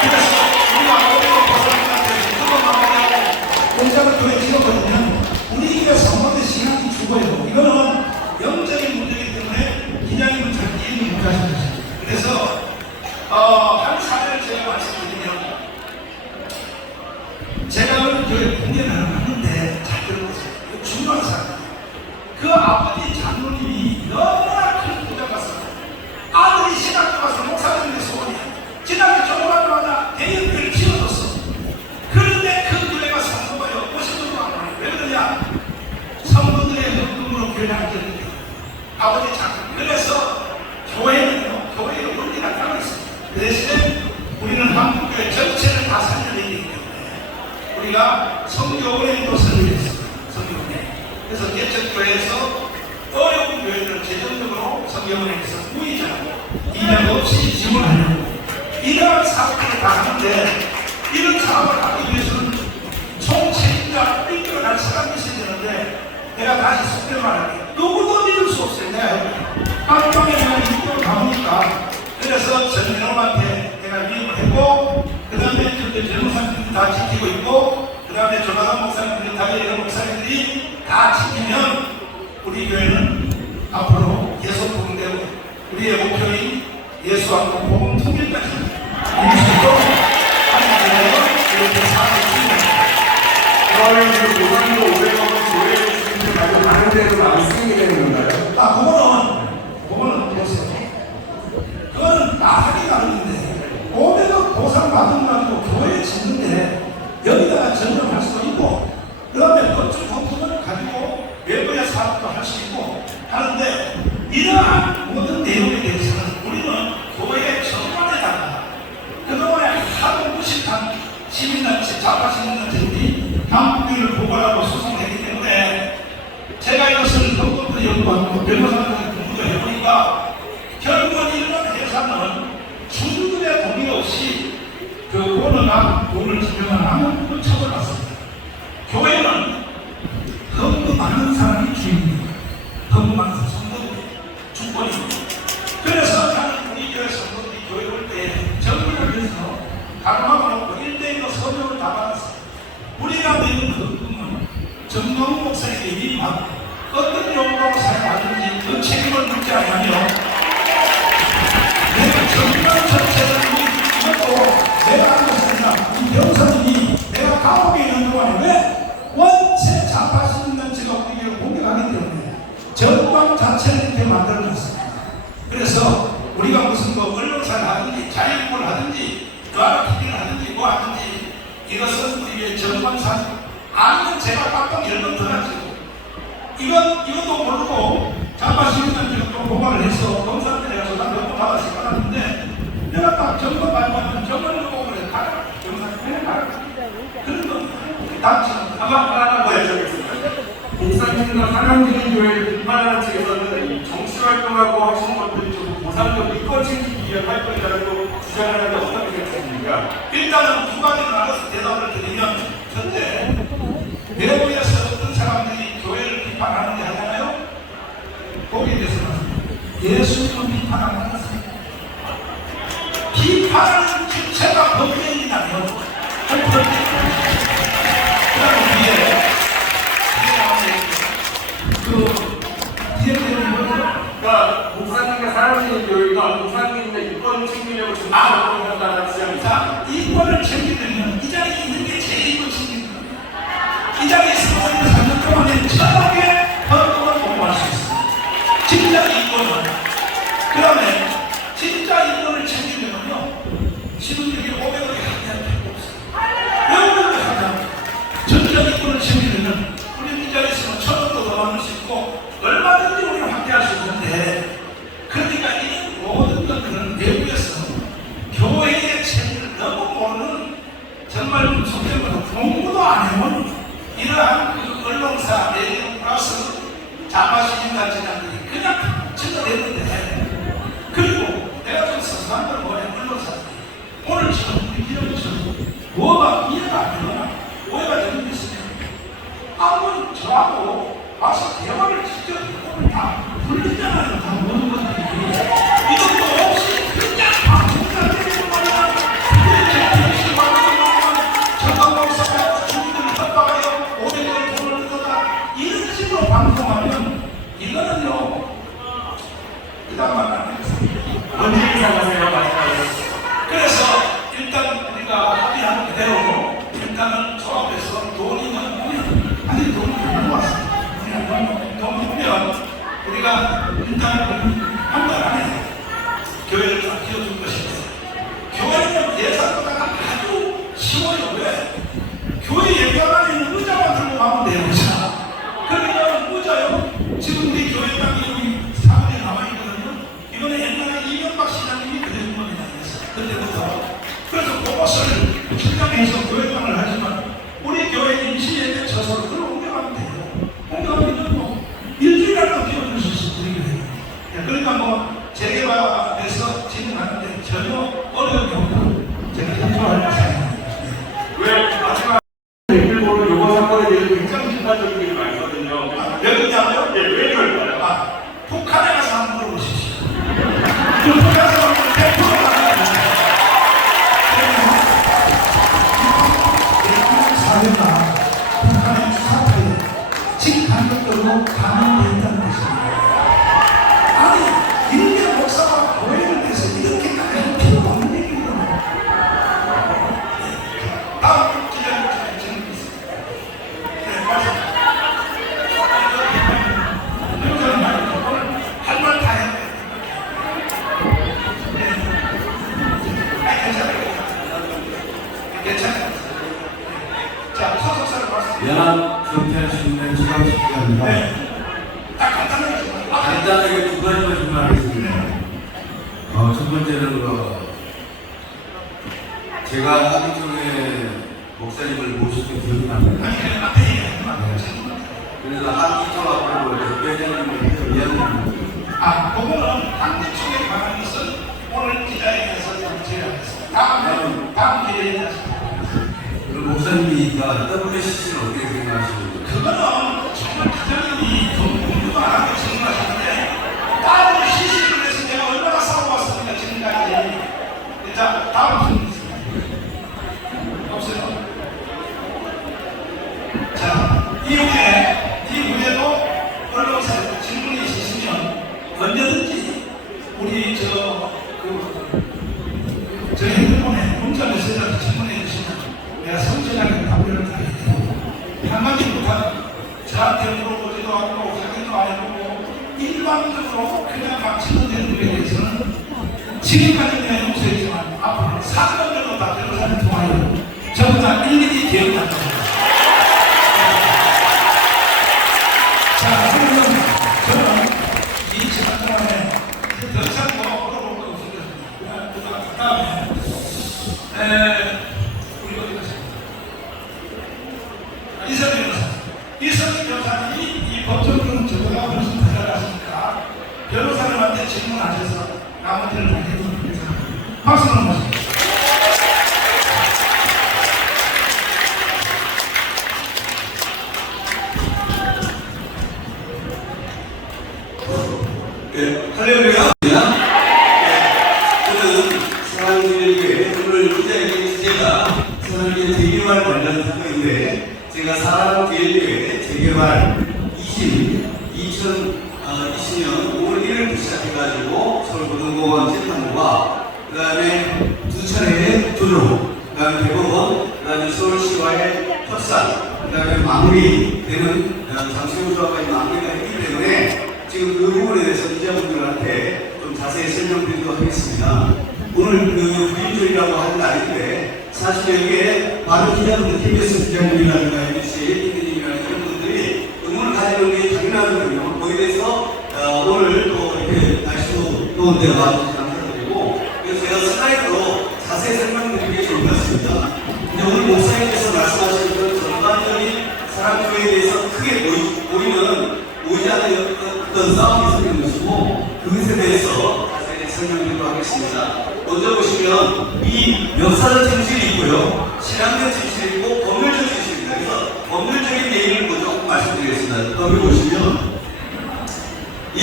그래서 우리가 오늘 보살님한테 그거 공장을 교회 지어버리면 우리 교회 성도의 신앙이 죽어요. 이거는 영적인 문제이기 때문에 기자님은 잘 이해를 못하시는 것입니다. 그래서 한 사례를 제가 말씀드리면 제가 오늘 교회 공연을 하는데 잘 들어보세요. 이거 중요한 사람이에요. 그 아버지 장로님이 너무나 큰 부자 갔어요. 아들이 신학교 가서 목사님의 소원이야. 지난해 졸업하자마자 대형교회를 지어줬어. 그런데 그 교회가 성도가요 50%도 안 와요. 왜 그러냐? 성도들의 헌금으로 교회를 하게 되는 거예요. 아버지 장로. 그래서 교회는요, 교회의 원리가 따로 있습니다. 그 대신에 우리는 한국교회 전체를 다 살려내야 되기 때문에 우리가 성교원회도 설립했습니다. 성교원회. 그래서 개척교회에서 어려운 교회들을 재정적으로 성교원회에서 구의자하고 이념 없이 지원하려고 이러한 사업들을 다 하는데 이런 사업을 하기 위해서는 총책임자 이끌어갈 사람이 있어야 되는데 내가 다시 속된 말할게요. 누구도 믿을 수 없어요. 내가 깜빡에 내가 이끌어 가보니까 그래서 전명한테 내가 위임을 했고 그 다음에 그때 변호사님들이 다 지키고 있고 그 다음에 조나단 목사님들이 다 이런 목사님들이 다 지키면 우리 교회는 앞으로 계속 복음되고 우리의 목표인 예수와 복음 통일까지 이루시고 이렇게 살아있습니다. 그러면 그 보상도 500억을 조회해 주시는 말고 다른 데로 많이 쓰이게 되는 건가요? 그거는 보세요. 그거는 나하기 나름인데 500억 보상 받은 가지고 교회에 짓는데 여기다가 전념할 수도 있고 그 다음에 건축 부품을 가지고 외부의 사업도 할 수 있고 하는데 이러한 모든 내용에 대해서는 우리는 교회 전반에다가 그동안에 하도 무식한 시민단체, 좌파 시민단체들이 한국교회를 고발하고 소송했기 때문에 제가 이것을 법법도 연구하고 변호사한테 공부를 해보니까 결국은 이런 회사는 주주들의 동의 없이 그 오너가 돈을 지정을 하면 그걸 처벌받습니다. 교회는 헌금 많은 사람이 주인입니다. 헌금 많은 사람, 성도들이 주권입니다. 그래서 나는 우리 교회 성도들이 교회 올 때 정부를 위해서 가능하고 놓고 1대1로 서명을 다 받았어요. 우리가 내는 헌금은 정광훈 목사에게 위임하고 어떤 용도로 사용하든지 그 책임을 묻지 않으며 내가 정광훈 전체를 이것도 내가 알겠습니다. 이 변호사님이 내가 감옥에 있는 동안에 왜 원체 좌파 시민단체가 우리 교회를 공격하기 때문에 정광 자체를 이렇게 만들어놨습니다. 그래서 우리가 무슨 뭐 언론사를 하든지 자유인을 하든지 노아라TV를 하든지 뭐 하든지 이것은 우리의 정광사 아니면 제가 깜빡 열번 더 하죠. 이것도 모르고 좌파 시민단체가 또 고발을 해서 검사한테 내가 전화 몇번 받아서 받았는데 내가 딱 정권 발표하면 정권을 보고 그래 가라 검사한테 가라 그런 거 당신 하나 더 여쭤보겠습니다. 목사님과 사랑드린 교회를 비판하는 측에서는 이 정치활동하고 하시는 것들이 좀 보상적 이권 챙기기 위한 활동이라고 주장하는데 어떻게 생각하십니까? 일단은 두 가지를 나눠서 대답을 드리면 첫째 외부에서 어떤 사람들이 교회를 비판하는 게 하잖아요. 거기에 대해서는 예수님을 비판하는 것은 비판하는 주체가 법령이라면 그 다음에 뒤에 그러니까 목사님과 사랑하는 교회가 목사님의 이권을 챙기려고 정치활동을 한다는 주장입니다. 자, 이권을 챙기려면 이 자리에 있는 게 제일 이권 챙기는 거예요. 이 자리에 있는 3년 동안에 천억의 헌금을 공부할 수 있어요. 진짜 이권은 그 다음에 진짜 이권을 챙기려면요 신혼들이 500원이 하나도 없어요. 왜 500원이 하나? 진짜 이권을 챙기려면 우리 이 자리에 있으면 1,000원도 더 받을 수 있고 얼마든지 우리는 확대할 수 있는데 오늘 지금 우리 기념처럼 뭐가 이해가 안 되거나 오해가 되는 게 있으면 한번 저하고 와서 대화를 직접 오늘 다 불리잖아요. 다 모든 것들이 이것도 없이 그냥 방송사 때리고 말이야. 정강 목사가 주민들을 협박하여 500원 돈을 뜯어다 이런 식으로 방송하면 이거는요 이단만 안 되겠습니다. 언제 인사하세요? 마지막으로. 그래서 일단 우리가 합의한 그대로 일단은 조합해서 돈이 나오면 아직 돈이 안 모았습니다. 돈이 오면 우리가 일단 한 달 안에 교회를 다 키워줄 것입니다. 교회는 예산보다가 아주 쉬워요. 왜? 교회 예배당에 있는 의자만 들고 가면 돼요. 의자. 그러면 의자요. 지금 우리 교회 땅이 4분에 남아있거든요. 이거는 옛날에 이명박 시장님이 그대로 겁니다. 그때부터. 그래서 그것을 측량해서 교회관을 하지만 우리 교회 임시예배 저서를 옮겨가면 돼요. 옮겨가면 뭐 일주일이라도 비워줄 수 있어 드리게 돼요. 그러니까 뭐 재개발해서 진행하는데 전혀 어려움이 없고 제가 협조할 생각입니다. 왜 마지막 댓글보는 요번 사건에 대해서 굉장히 비판적인 얘기 많거든요. 왜 그러냐고요? 예, 왜 그럴까요? 북한에 가서 한번 물어보십시오. 그 북한 사람들 100%가 사회가 북한의 사태에 직간접적으로 감염되어 있다는 것입니다. 아니, 인계 목사가 교회를 위해서 이렇게까지 할 필요가 없는 얘기거든요. 다음 기자님 질문 있습니다. 네, 맞습니다. 여기서는 말이죠. 오늘 할 말 다 해야 돼요. 괜찮아요. 자, 서석사를 말씀. 연합 경찰신문 지방시장입니다. 네. 딱 간단하게 좀. 간단하게 두 가지만 좀 하겠습니다. 첫 번째는 제가 하기 전에 목사님을 모셨던 기억이 납니다. 그래서 한기청 앞으로 대표회장님을 해서 이야기합니다. 그거는 한대총에 관한 것은 오늘 기자회견에서 제가 하겠습니다. 다음 기회에 하겠습니다. 그럼 목사님이니까 WCC는 어떻게 생각하시는지? 그거는 정말 기자님이 공부도 안 하고 질문하시는데 따로 시식을 해서 내가 얼마나 싸워왔습니까 지금까지. 자, 다음 질문 있습니다. 없어요. 자, 이후에도 언론사에 질문이 있으시면 언제든지 우리 저 핸드폰에 문자 메시지를 질문해 주시면 내가 성실하게 답변을 드리고 한 가지 부탁은 저한테 물어보지도 않고 확인도 안 해보고 일반적으로 그냥 막 질문되는 거에 대해서는 지금까지 내가 용서했지만 앞으로 3년으로 다 변호사를 통하여 전부 다 일일이 기억할 겁니다. 자, 그러면 저는 이 시간 동안에 더 이상 뭐 물어볼 거 없습니다. 그 다음에 우리 어디 가십니까? 이성희 변호사님이 이 법정은 저보다 훨씬 더 잘하시니까 변호사님한테 질문하셔서 나머지를 다 해주십니다. 박수 한번 주십시오. 할렐루야. 저는 사랑교회 오늘 기자회견 주제가 사랑교회 재개발 관련 사건인데 제가 사랑교회 재개발 2020년 5월 1일부터 시작해가지고 서울고등공원 재판부와 그 다음에 두 차례의 조정, 그 다음에 대법원, 그 다음에 서울시와의 협상, 그 다음에 마무리되는 장시호조합까지 마무리가 했기 때문에 지금 그 부분에 대해서 기자분들한테 좀 자세히 설명드리도록 하겠습니다. 오늘 그 부인조이라고 하는 날인데 사실 여기에 많은 기자분들, KBS 기자님이라든가 MBC PD님이라든가 이런 분들이 의문을 가지는 게 당연하거든요. 거기에 대해서 오늘 또 이렇게 날씨도 더운데 와주셔서 감사드리고 그래서 제가 슬라이드로 자세히 설명드리는 게 좋을 것 같습니다. 근데 오늘 목사님께서 말씀하신 그런 전반적인 사랑교회에 대해서 크게 보이지 않는 어떤 싸움이 생긴 것이고 그것에 대해서 자세히 설명드리도록 하겠습니다. 먼저 보시면 이 역사적 진실이 있고요, 신앙적 진실이 있고 법률적 진실입니다. 그래서 법률적인 내용을 먼저 말씀드리겠습니다. 여기 보시면 이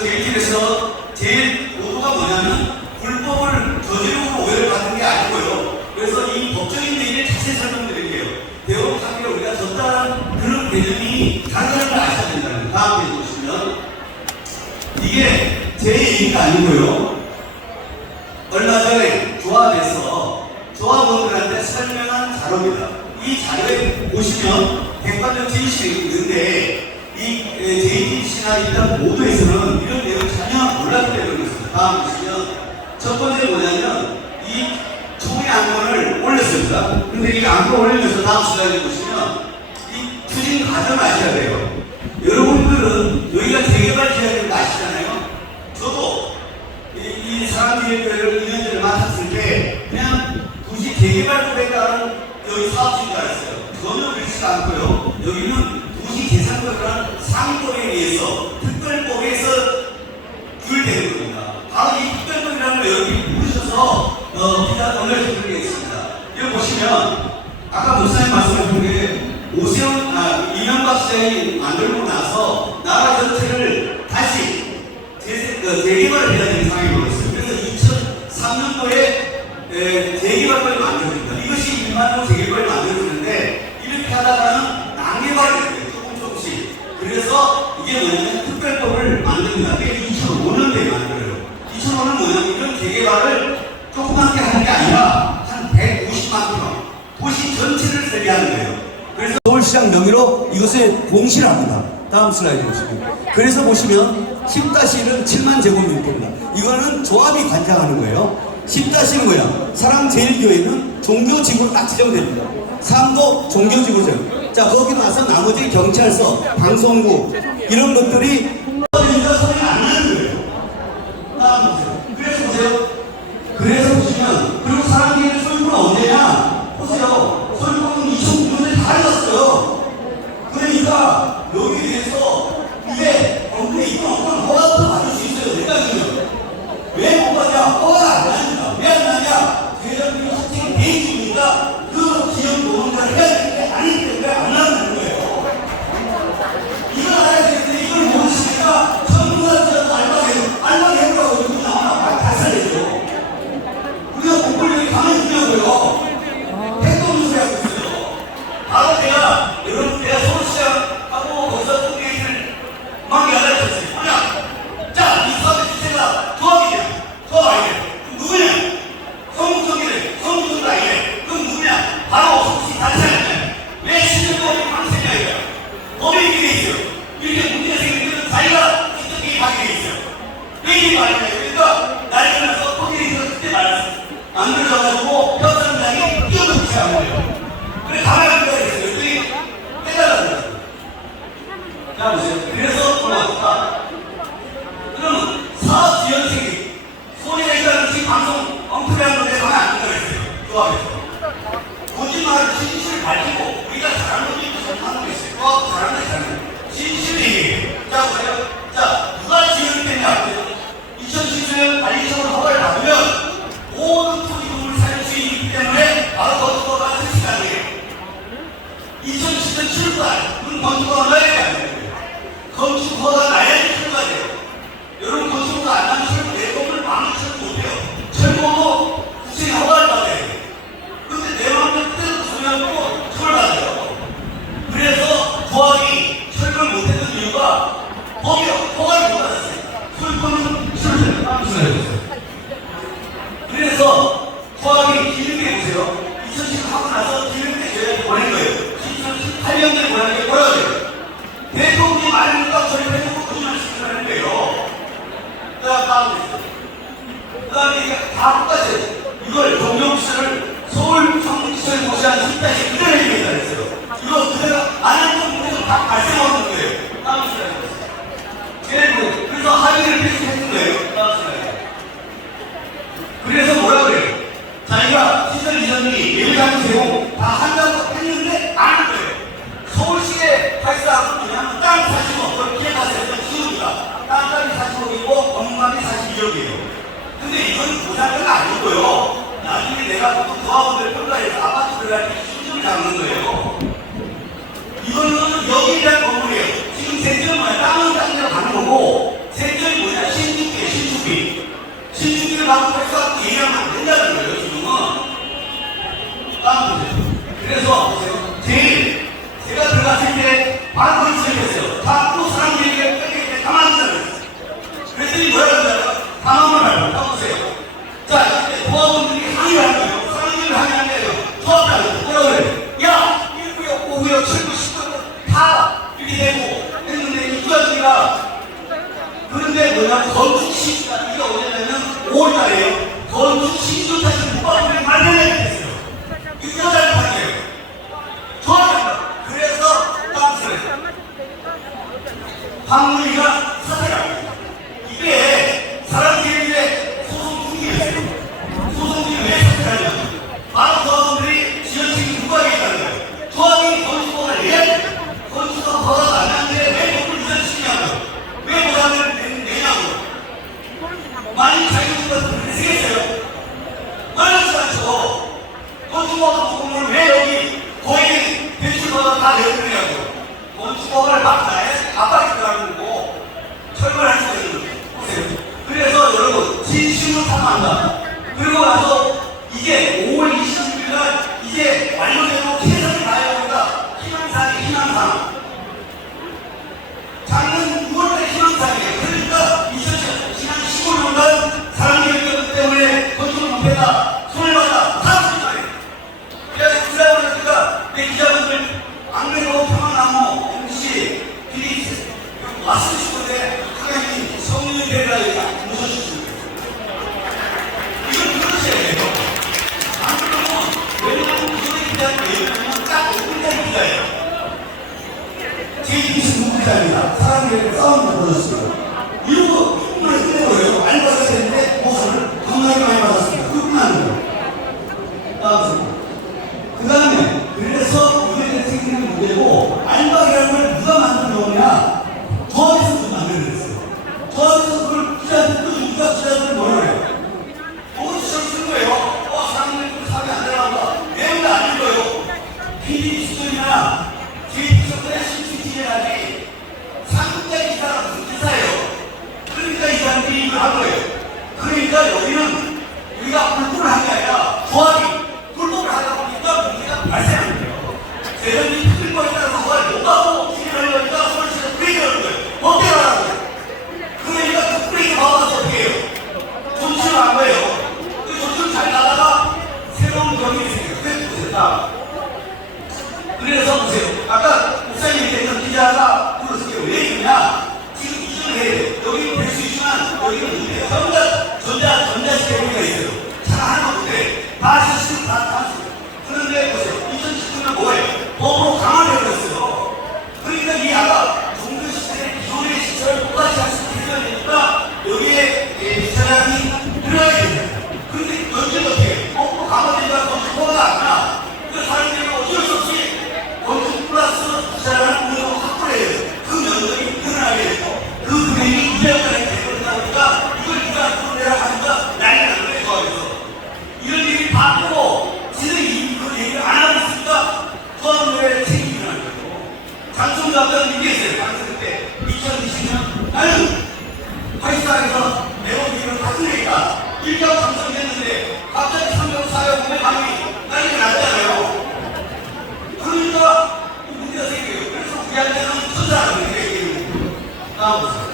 JTB에서 제일 보도가 뭐냐면 불법을 저지르고 오해를 받는 게 아니고요. 그래서 이 법적인 내용을 자세히 설명드릴게요. 대법관계가 우리가 졌다는 그런 개념이 다른 걸 아셔야 된다는 거예요. 다음 페이지 보시면 이게 제 얘기가 아니고요. 얼마 전에 조합에서 조합원들한테 설명한 자료입니다. 이 자료에 보시면 객관적 진실이 있는데 이 JTBC나 일단 모두에서는 이런 내용을 전혀 몰랐기 때문에 그렇습니다. 다음 보시면 첫 번째 뭐냐면 이 총회 안건을 올렸습니다. 근데 이 안건 올리면서 다음 슬라이드 보시면 이 추진 과정을 아셔야 돼요. 여러분들은 여기가 재개발 계획을 아시잖아요. 저도 이 사람들의 이면제를 맡았을 때 그냥 도시 재개발법에 따른 여기 사업주인 줄 알았어요. 전혀 그렇지가 않고요. 여기는 도시재산법이라는 상법에 의해서 특별법에서 규율되는 겁니다. 바로 이 특별법이라는 걸 여러분이 모르셔서 기자 건설해드리겠습니다. 여기 보시면 아까 목사님 말씀하신 게 이명박 시장이 만들고 나서 나라 전체를 다시 재개발을 해야 되는 상황이 벌어졌어요. 그래서 2003년도에 재개발법이 만들어집니다. 이것이 일반적으로 재개발이 만들어지는데 이렇게 하다가는 난개발이 돼요. 조금씩. 그래서 이게 뭐냐면 특별법을 만듭니다. 그게 2005년도에 만들어요. 2005년은 뭐냐면 이런 재개발을 조그맣게 하는 게 아니라 한 150만 평 도시 전체를 설계하는 거예요. 그래서 서울시장 명의로 이것을 공시를 합니다. 다음 슬라이드 보시면. 그래서 보시면 10-1은 7만 제곱미터입니다. 이거는 조합이 관장하는 거예요. 10-1은 뭐야? 사랑제일교회는 종교지구로 딱 지정됩니다. 상도 종교지구죠. 자, 거기 나서 나머지 경찰서, 방송국 이런 것들이 소리 안 나는 거예요. 다음 보세요. 그래서 보세요. 그래서 보시면 그리고 사랑제일 소유권 언제냐? 보세요. 소유권은 2009년에 다 잃었어요. 그러니까 여기에 대해서 이게 언제 이건 어떤 허가부터 받을 수 있어요. 내가 왜 못 받냐? 허가가 안 나니까. 왜 안 나냐? 대전국이 확정이 돼 있으니까 그 지역 노동자를 해야 되는 게 아니기 때문에 안 나는 거예요. 이걸 알아야 되는데 이걸 모르시니까 전문가들도 알바게 해보라고 이거 나오나 다 살려줘. 우리가 공권력이 가만히 있냐고요. 핵도는 소리 하고 있어요. 바로 내가 서울시장하고 거기서 통계를 막 연락했어요. 뭐냐? 자, 이 사업의 주체가 조합이냐? 조합 아니래. 그럼 누구냐? 성북성이래. 아니래. 그럼 누구냐? 바로 서울시 단체장이냐? 왜 신경법이 방생이냐 이거야? 법에 이렇게 돼 있어요. 이렇게 문제가 생기면 자기가 직접 개입하게 돼 있어요. 왜 이게 말이냐? 그러니까 나이가 나서 통계에서 그때 말했어요. 안 들어가가지고 협상장이 뛰어들기 시작한 거예요. 그래 가만히 앉아야 됐어요. 여기 깨달아야 돼요. 자 보세요. 그래서 돌아왔다. 그러면 사업 지연생이 소리가 있다는 지 방송 엉터리한 건데 가만히 안 된다고 했어요. 조합에서. 거짓말을 진실을 밝히고 우리가 잘하는 것도 있고 잘하는 것도 있어요. 조합도 잘하는 것도 있잖아요. 진실을 얘기해요. 자 보세요. 자 누가 지연했냐? 2017년 관리청으로 허가를 받으면 모든 토지금을 살릴 수 있기 때문에 바로 건축허가가 설치가 돼요. 2017년 출발, 건축허가 나야 돼요. 건축허가 나야지 출발 돼요. 여러분 건축허가 안 나면 내 건물 마음대로 못해요. 철거도 국세 허가를 받아야 돼요. 근데 내 마음대로 뜻대로 소리하고 처벌받아요. 그래서 조합이 철거를 못했던 이유가 법이 허가를 못 받았어요. 소유권은 실효됐어요. 그래서 조합이 기름에 보세요. 2010 하고 나서 기름에 저희한테 보낸 거예요. 2018년도에 보낸 게 뭐라고 해요? 대통령이 말해주니까 저희가 거짓말 시키라는 거예요. 그 다음에 이게 다 똑같아요. 이걸 정경시를 서울 성북시를 모시한 10다시 그대로 해주겠다 했어요. 이거 그대로 안 했던 문제도 다 발생하는 거예요. 다음 슬라이드. 그래서 합의를 필수했던 거예요. 다음 슬라이드. 그래서 뭐라 그래요? 자기가 시설 이전이 예비장부 세용 다 한다고 했는데 안 한 거예요. 서울시에 발사하고 그냥 땅 40억, 그걸 피해가서 쉬우니까 땅값이 40억이고 건물값이 42억이에요. 근데 이건 보상자가 아니고요. 나중에 내가 또 조합원들 평가해서 아파트 들어갈 때 수준을 잡는 거예요. 이거는 여기에 대한 건물이에요. 지금 세점은 뭐야? 땅은 땅대로 가는 거고, 세점이 뭐냐? 신축비, 신축비. 신축비를 받고 해서 얘기하면 안 된다는 거예요, 지금은. 다음 보세요. 그래서 보세요. 제일 제가 들어갔을 때 바로 시작했어요. 자꾸 사람들에게 뺏길 때 가만히 있어요. 그랬더니 뭐라 그러잖아요? 단어를 말고 따보세요. 자, 이제 조합원들이 항의를 한 거예요. 사람들이 항의한 거예요. 조합장 뭐라 그래? 야! 1구역, 5구역, 7구, 10구 다 이렇게 되고 했는데 입주자들이가 그런데 뭐냐면 건축 시가 이게 언제냐면 5월달이에요. 건축 시주택을 못 받으면 마련해야 됐어요. 입주자들 받게요. 조합장 그래서 땅스를 황문이가 사퇴가 이게 사람들의 소송 중이었어요. 소송 중에 왜 사퇴하냐면 많은 조합원들이 지연책이 부과하겠다는 거예요. 조합이 건축법을 내야 돼요. 건축법 보다가 안 나는데 왜 법을 유전시키냐고요. 왜 보상을 내냐고요. 많이 자기들과 그렇게 쓰겠어요. 말하지 않죠. 건축법 부분을 왜 여기 거의 대출보다 다 내어드리냐고요. 건축법을 막 나에 압박이 들어가는 거고 철거할 수 있는 거예요. 보세요. 그래서 여러분 진심으로 사과한다. 그리고 나서 이게 5월 26일 날 이제 완료되고 최선을 다해야 합니다. 희망사항이 희망사항. 작년 6월달에 희망사항이에요. 그러니까 2010년 15년간 사람들의 때문에 건축을 못했다. 손을 봤다. 다 소리잖아요. 그래서 기자분들과 내 기자분들 안 그래도 평안나무 MC 비리 왔을 싶은데 하나님 성령이 되라 모셔주시는 거예요. 이걸 들으셔야 돼요. 안 그러면 왜냐하면 이거에 대한 내용은 딱 5분짜리 기자예요. 제26분짜리입니다. 사람들에게 싸움을 벌였어요. 이러고 이걸 끝내버려요. 많이 받아야 되는데 보수를 겁나게 많이 받았습니다. 그뿐 아니에요. 그 다음에 그래서 이게 생기는 문제고 알박이라는 걸 누가 만든 거냐? 조합에서 만들어냈어요. 조합에서 그걸 누가 기자들을 뭐라 그래요? 시절 쓴 거예요. 사람들이 사람이 안 되나보다. 내용도 안 읽어요. PD 수준이나 JP석들의 CCTV라지 상급자 기사가 무슨 기사예요? 그러니까 이 사람들이 이걸 한 거예요. 그러니까 여기는 우리가 불법을 한 게 아니라 조합이 불법을 하다 보니까 문제가 발생하는 거예요. 세상이 틀린 거에 따라서 그걸 못 하고 진행을 하니까 서울시에서 브레이크를 하는 거예요. 어떻게 하라고요? 그러니까 그 브레이크 받아서 어떻게 해요? 조치를 한 거예요. 그 조치를 잘 가다가 새로운 경험이 생겨요. 그게 됐다. 그래서 보세요. 아까 목사님이 했던 기자가 불렀을 때 왜 이러냐? 지금 이전을 해야 돼요. 여기는 될 수 있지만 여기는 못 돼요. 전자시대가 있어요. 차 하나도 못 돼. 다 시스템 다 쓰고. 그런데 보세요. 2019년 뭐예요? 법으로 강화되었어요. 그러니까 이 아까 종교 시스템의 기존의 시설을 똑같이 할 수 있게 해야 되니까 여기에 사람이 들어가야 돼요. 그런데 여기는 어떻게 해요? 법으로 강화되니까 건축법가 아니라 그 사람들이 어쩔 수 없이 건축 플러스 기사라는 운영을 확보를 해야 돼요. 그 면적이 늘어나게 되고 그 금액이 200억까지 되버리다 보니까 이걸 누가 풀어내라 하니까 난리가 나는 거예요. 조합에서. 이런 일이 바꾸고 지들이 그 얘기를 안 하고 있으니까 조합의 책임이 나는 거예요. 장충 아까 얘기했어요. 당선 때 2020년 나는 화이트상에서 매번 같은 얘기가 1년 당선됐는데 갑자기 3년 4년 보면 방이 난리가 났잖아요. 그러니까 문제가 생겨요. 그래서 우리한테는 천사라는 얘기예요. 나와보세요.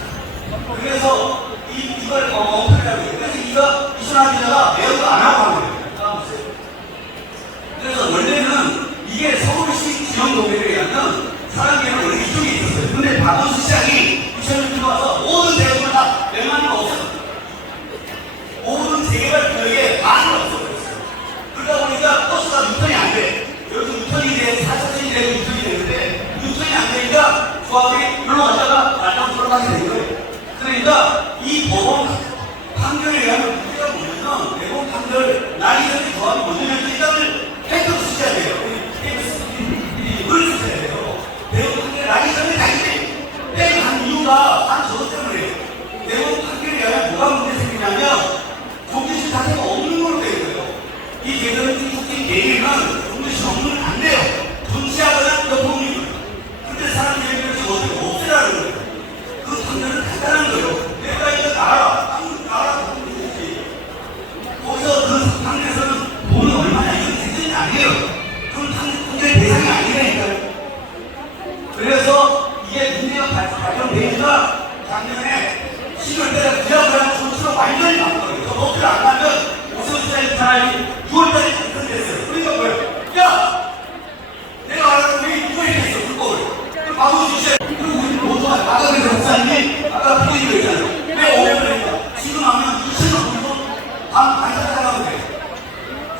그래서 이걸 어떻게 하고 있어요. 그래서 이거 이순환 기자가 매우 안 하고 하는 거예요. 나와보세요. 그래서 원래는 이게 서울시 지역노벨이라면 사람들은 원래 이쪽에 있었어요. 근데 박원순 시장이 2000년 들어와서 모든 대학을 다 맹하는 거 없었어요. 모든 재개발 구역에 반을 없어버렸어요. 그러다 보니까 버스가 유턴이 안 돼. 여기서 유턴이 돼, 4차선이 되고 유턴이 되는데 유턴이 안 되니까 조합이 일로 갔다가 나랑 돌아가게 된 거예요. 그러니까 이 법원 판결에 의하면 문제가 뭐냐면 대법원 판결 사람이 6월달에 결정됐어요. 그러니까 뭐예요? 야! 내가 말하는 우리 누가 이랬어, 불법을. 바보 주세요. 그리고 우리 모두가 아까 그 목사님이 아까 표현이 그랬잖아요. 왜 오면 그러니까 지금 하면 2천원 정도 반짝하라고 그래요.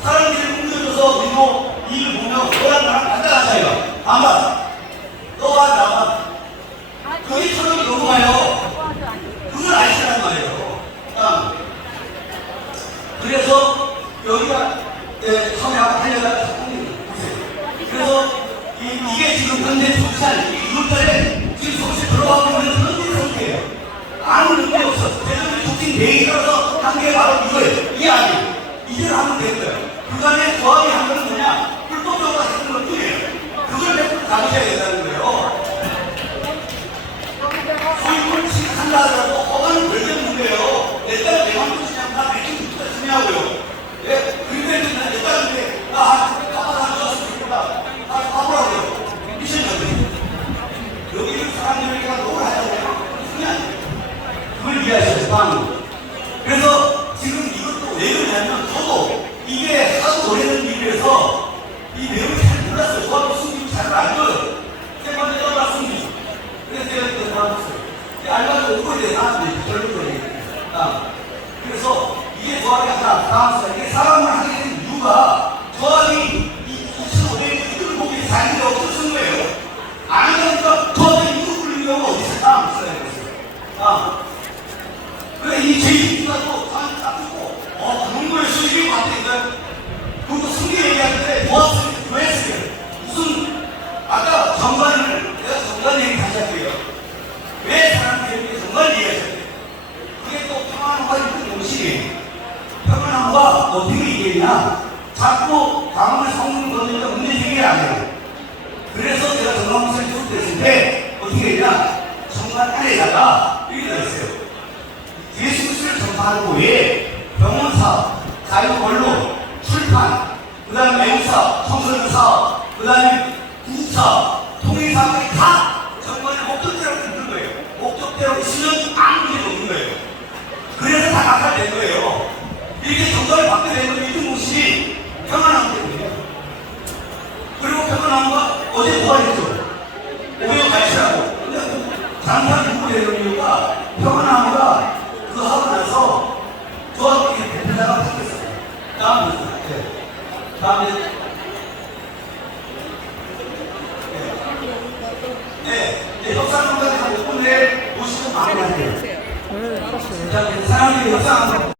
사람들이 움직여서 우리도 일을 보면 너랑 나랑 간단하잖아요. 아마 너와 나와 그게 처럼이 너무 가요. 그걸 아시란 말이에요. 그래서 여기가 처음에 아까 하려다가 보세요. 그래서 이게 지금 현재 조치한 6월달에 지금 조치 들어가고 있는 그런 상태예요. 아무 문제 없어. 대전의 조치 내에 따라서 한 게 바로 이거예요. 이게 아니에요. 이대로 하면 되는 거예요. 그간에 조합이 한 거는 뭐냐? 불법적으로 하는 것 뿐이에요. 그걸 100% 가르쳐야 된다는 거예요. 소유물 취득한다 하더라도 허가는 별개는 문제예요. 내 딸 내 맘대로 그냥 다 맥힌 부터 중요하고요. 예? 그런데 내 딸한테 까마다 줬으면 좋겠다. 까보라고요. 미션이 어때요? 여기는 사람들에게 노를 하잖아요. 그게 아니에요. 그걸 이해하셔야죠. 빵으로. 그래서 지금 이것도 왜 그러냐면 저도 이게 하도 오래된 일이라서 이 내용을 잘 몰랐어요. 저하고 숨기고 잘 알고요. 세 번째 떠나 숨기고. 그래서 제가 이렇게 나왔어요. 알바도 오고 있는데 나한테 결론을 그래서 이게 조합이 하나 당황스러워. 이게 사람을 하게 된 이유가 조합이 이 2,500년 이걸 보기 자기들이 없었던 거예요. 안 하니까 조합이 이거 불리는 경우가 어디서 당황스러워요. 그래 이 제2기가도 다 뜨고 그런 거에 숨기고 왔다니까. 그것도 숨기 얘기하는데 조합을 왜 쓰게 무슨 아까 정관을 내가 정관 얘기 다시 할게요. 왜 사람들에게 정말 이해하셔야 돼요? 그게 또 평안함과 있는 공식이에요. 평안함과 어떻게 얘기했냐? 자꾸 강원을 성능 거니까 문제제기를 안 해요. 그래서 제가 정강무사를 수업했을 때 어떻게 했냐? 정관 안에다가 이렇게 들었어요. 예수 그리스도를 전파하는 후에 병원 사업, 자유 언론, 출판, 그 다음에 매우 사업, 청소년 사업, 그 다음에 구급 사업, 통일 사업까지 다 정관의 목적대로 있는 거예요. 목적대로 있으면 아무 문제가 없는 거예요. 그래서 다 낙찰된 거예요. 이렇게 정관을 받게 되는 건 이등 모습이 평안함 때문이에요. 그리고 평안함과 어제 부활했죠. 오히려 갈치라고. 장판 누구 되는 이유가 평안함과 그거 하고 나서 저한테 대표자가 바뀌었어요. 다음에 협상까지 한 5분 내에 50분 마무리할게요. 네, 알았어요. 자, 사람들이 협상하고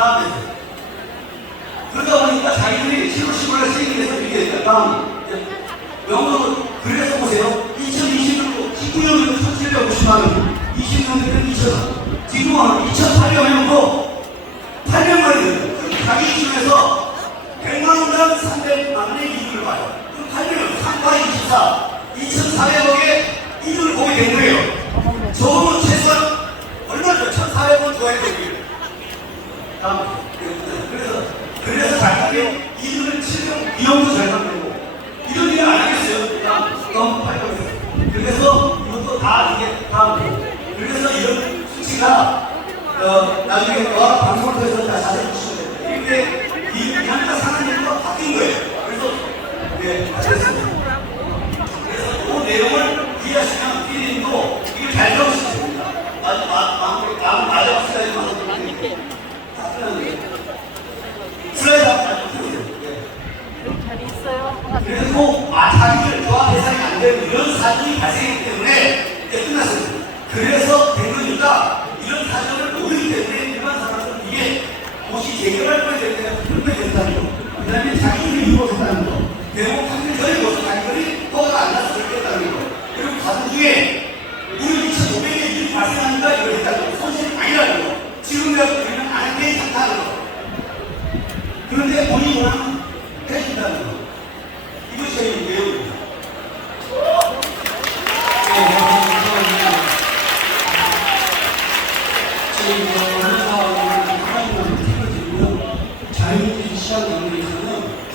다음에 그러다 보니까 자기들이 7월 10월에 세계에서 이게 다음 영어로 그래서 보세요. 2020년도 19년도에 1,750만 원, 20년도에는 2,000원, 지금은 2,800원 800만 원이에요. 자기 기준에서 100만 원당 300만 원의 이익을 봐요. 그럼 800원, 3과 24, 2,400억의 이익을 보게 된 거예요. 저거는 최소한 얼마죠? 1,400원 줘야 되고요. 그래서 자기들이 이익을 700억, 비용도 잘 받고 이런 일을 안 하겠어요. 너무 팔려서. 그래서 이것도 다 이게 그래서 이런 수치가 나중에 방송을 통해서 다 자세히 보시면 돼요. 근데 이 한가 상한 일로 바뀐 거예요. 그래서 됐습니다. 그래서 그 내용을 이해하시면 피디님도 이걸 잘 들어보시면 됩니다. 마음 맞아봤어야지 슬라이드 한번 보세요. 잘 있어요. 그리고 자기들 조합 대상이 안 되는 이런 사정이 발생했기 때문에 이제 끝났습니다. 그래서 된 거니까 이런 사정을 모르기 때문에 일반 사람들은 이게 옷이 재개발 거에 대해 불편이 된다는 거. 그 다음에 자기들이 유혹했다는 거. 대부분 판결이 모습 자기들이 허가가 안 나서 그렇게 했다는 거. 그리고 가슴 중에 우리 2,500의 일이 발생하니까 이걸 했다는 거. 손실이 많이 나는 거. 지금이라도 우리는 안 할게 좋다는 거. 그런데 본인이 원하는 해준다는 거. 이것이 제일 내용입니다. 자유주의 시장 관계에서는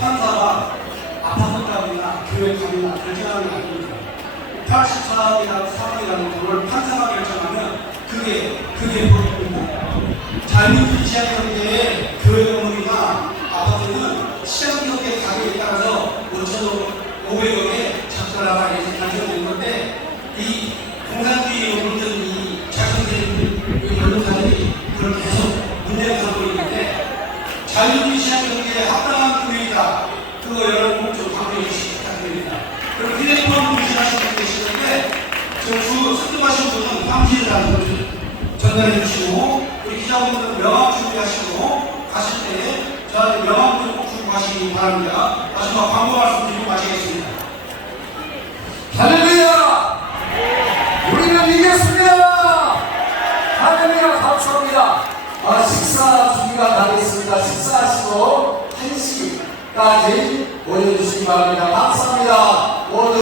판사가 아파트 값이나 교회 값이나 결정하는 게 아닙니다. 84억이나 4억이라는 돈을 판사가 결정하면 그게 법입니다. 자유주의 시장 관계에 교회 건물이나 아파트는 시장 경제 가격에 따라서 5천억, 500억에 적절하다 이렇게 결정된 건데 이 공산주의 물든 이 작성된 언론사들이 그걸 계속 문제를 삼고 있는데 자유주의 시장 경제에 합당한 교회이다. 그거 여러분 좀 강조해 주시기 부탁드립니다. 그리고 휴대폰 문신하신 분 계시는데 주 선동하신 분은 방지를 전달해 주시고 우리 기자분들은 명함 준비하시고 가실 때 저한테 명함 좀 주고 가시기 바랍니다. 마지막 광고 말씀 드리고 마치겠습니다. 할렐루야! 우리는 이겼습니다! 할렐루야! 감사합니다. 식사 준비가 다 됐습니다. 식사하시고 1시까지 모여주시기 바랍니다. 감사합니다.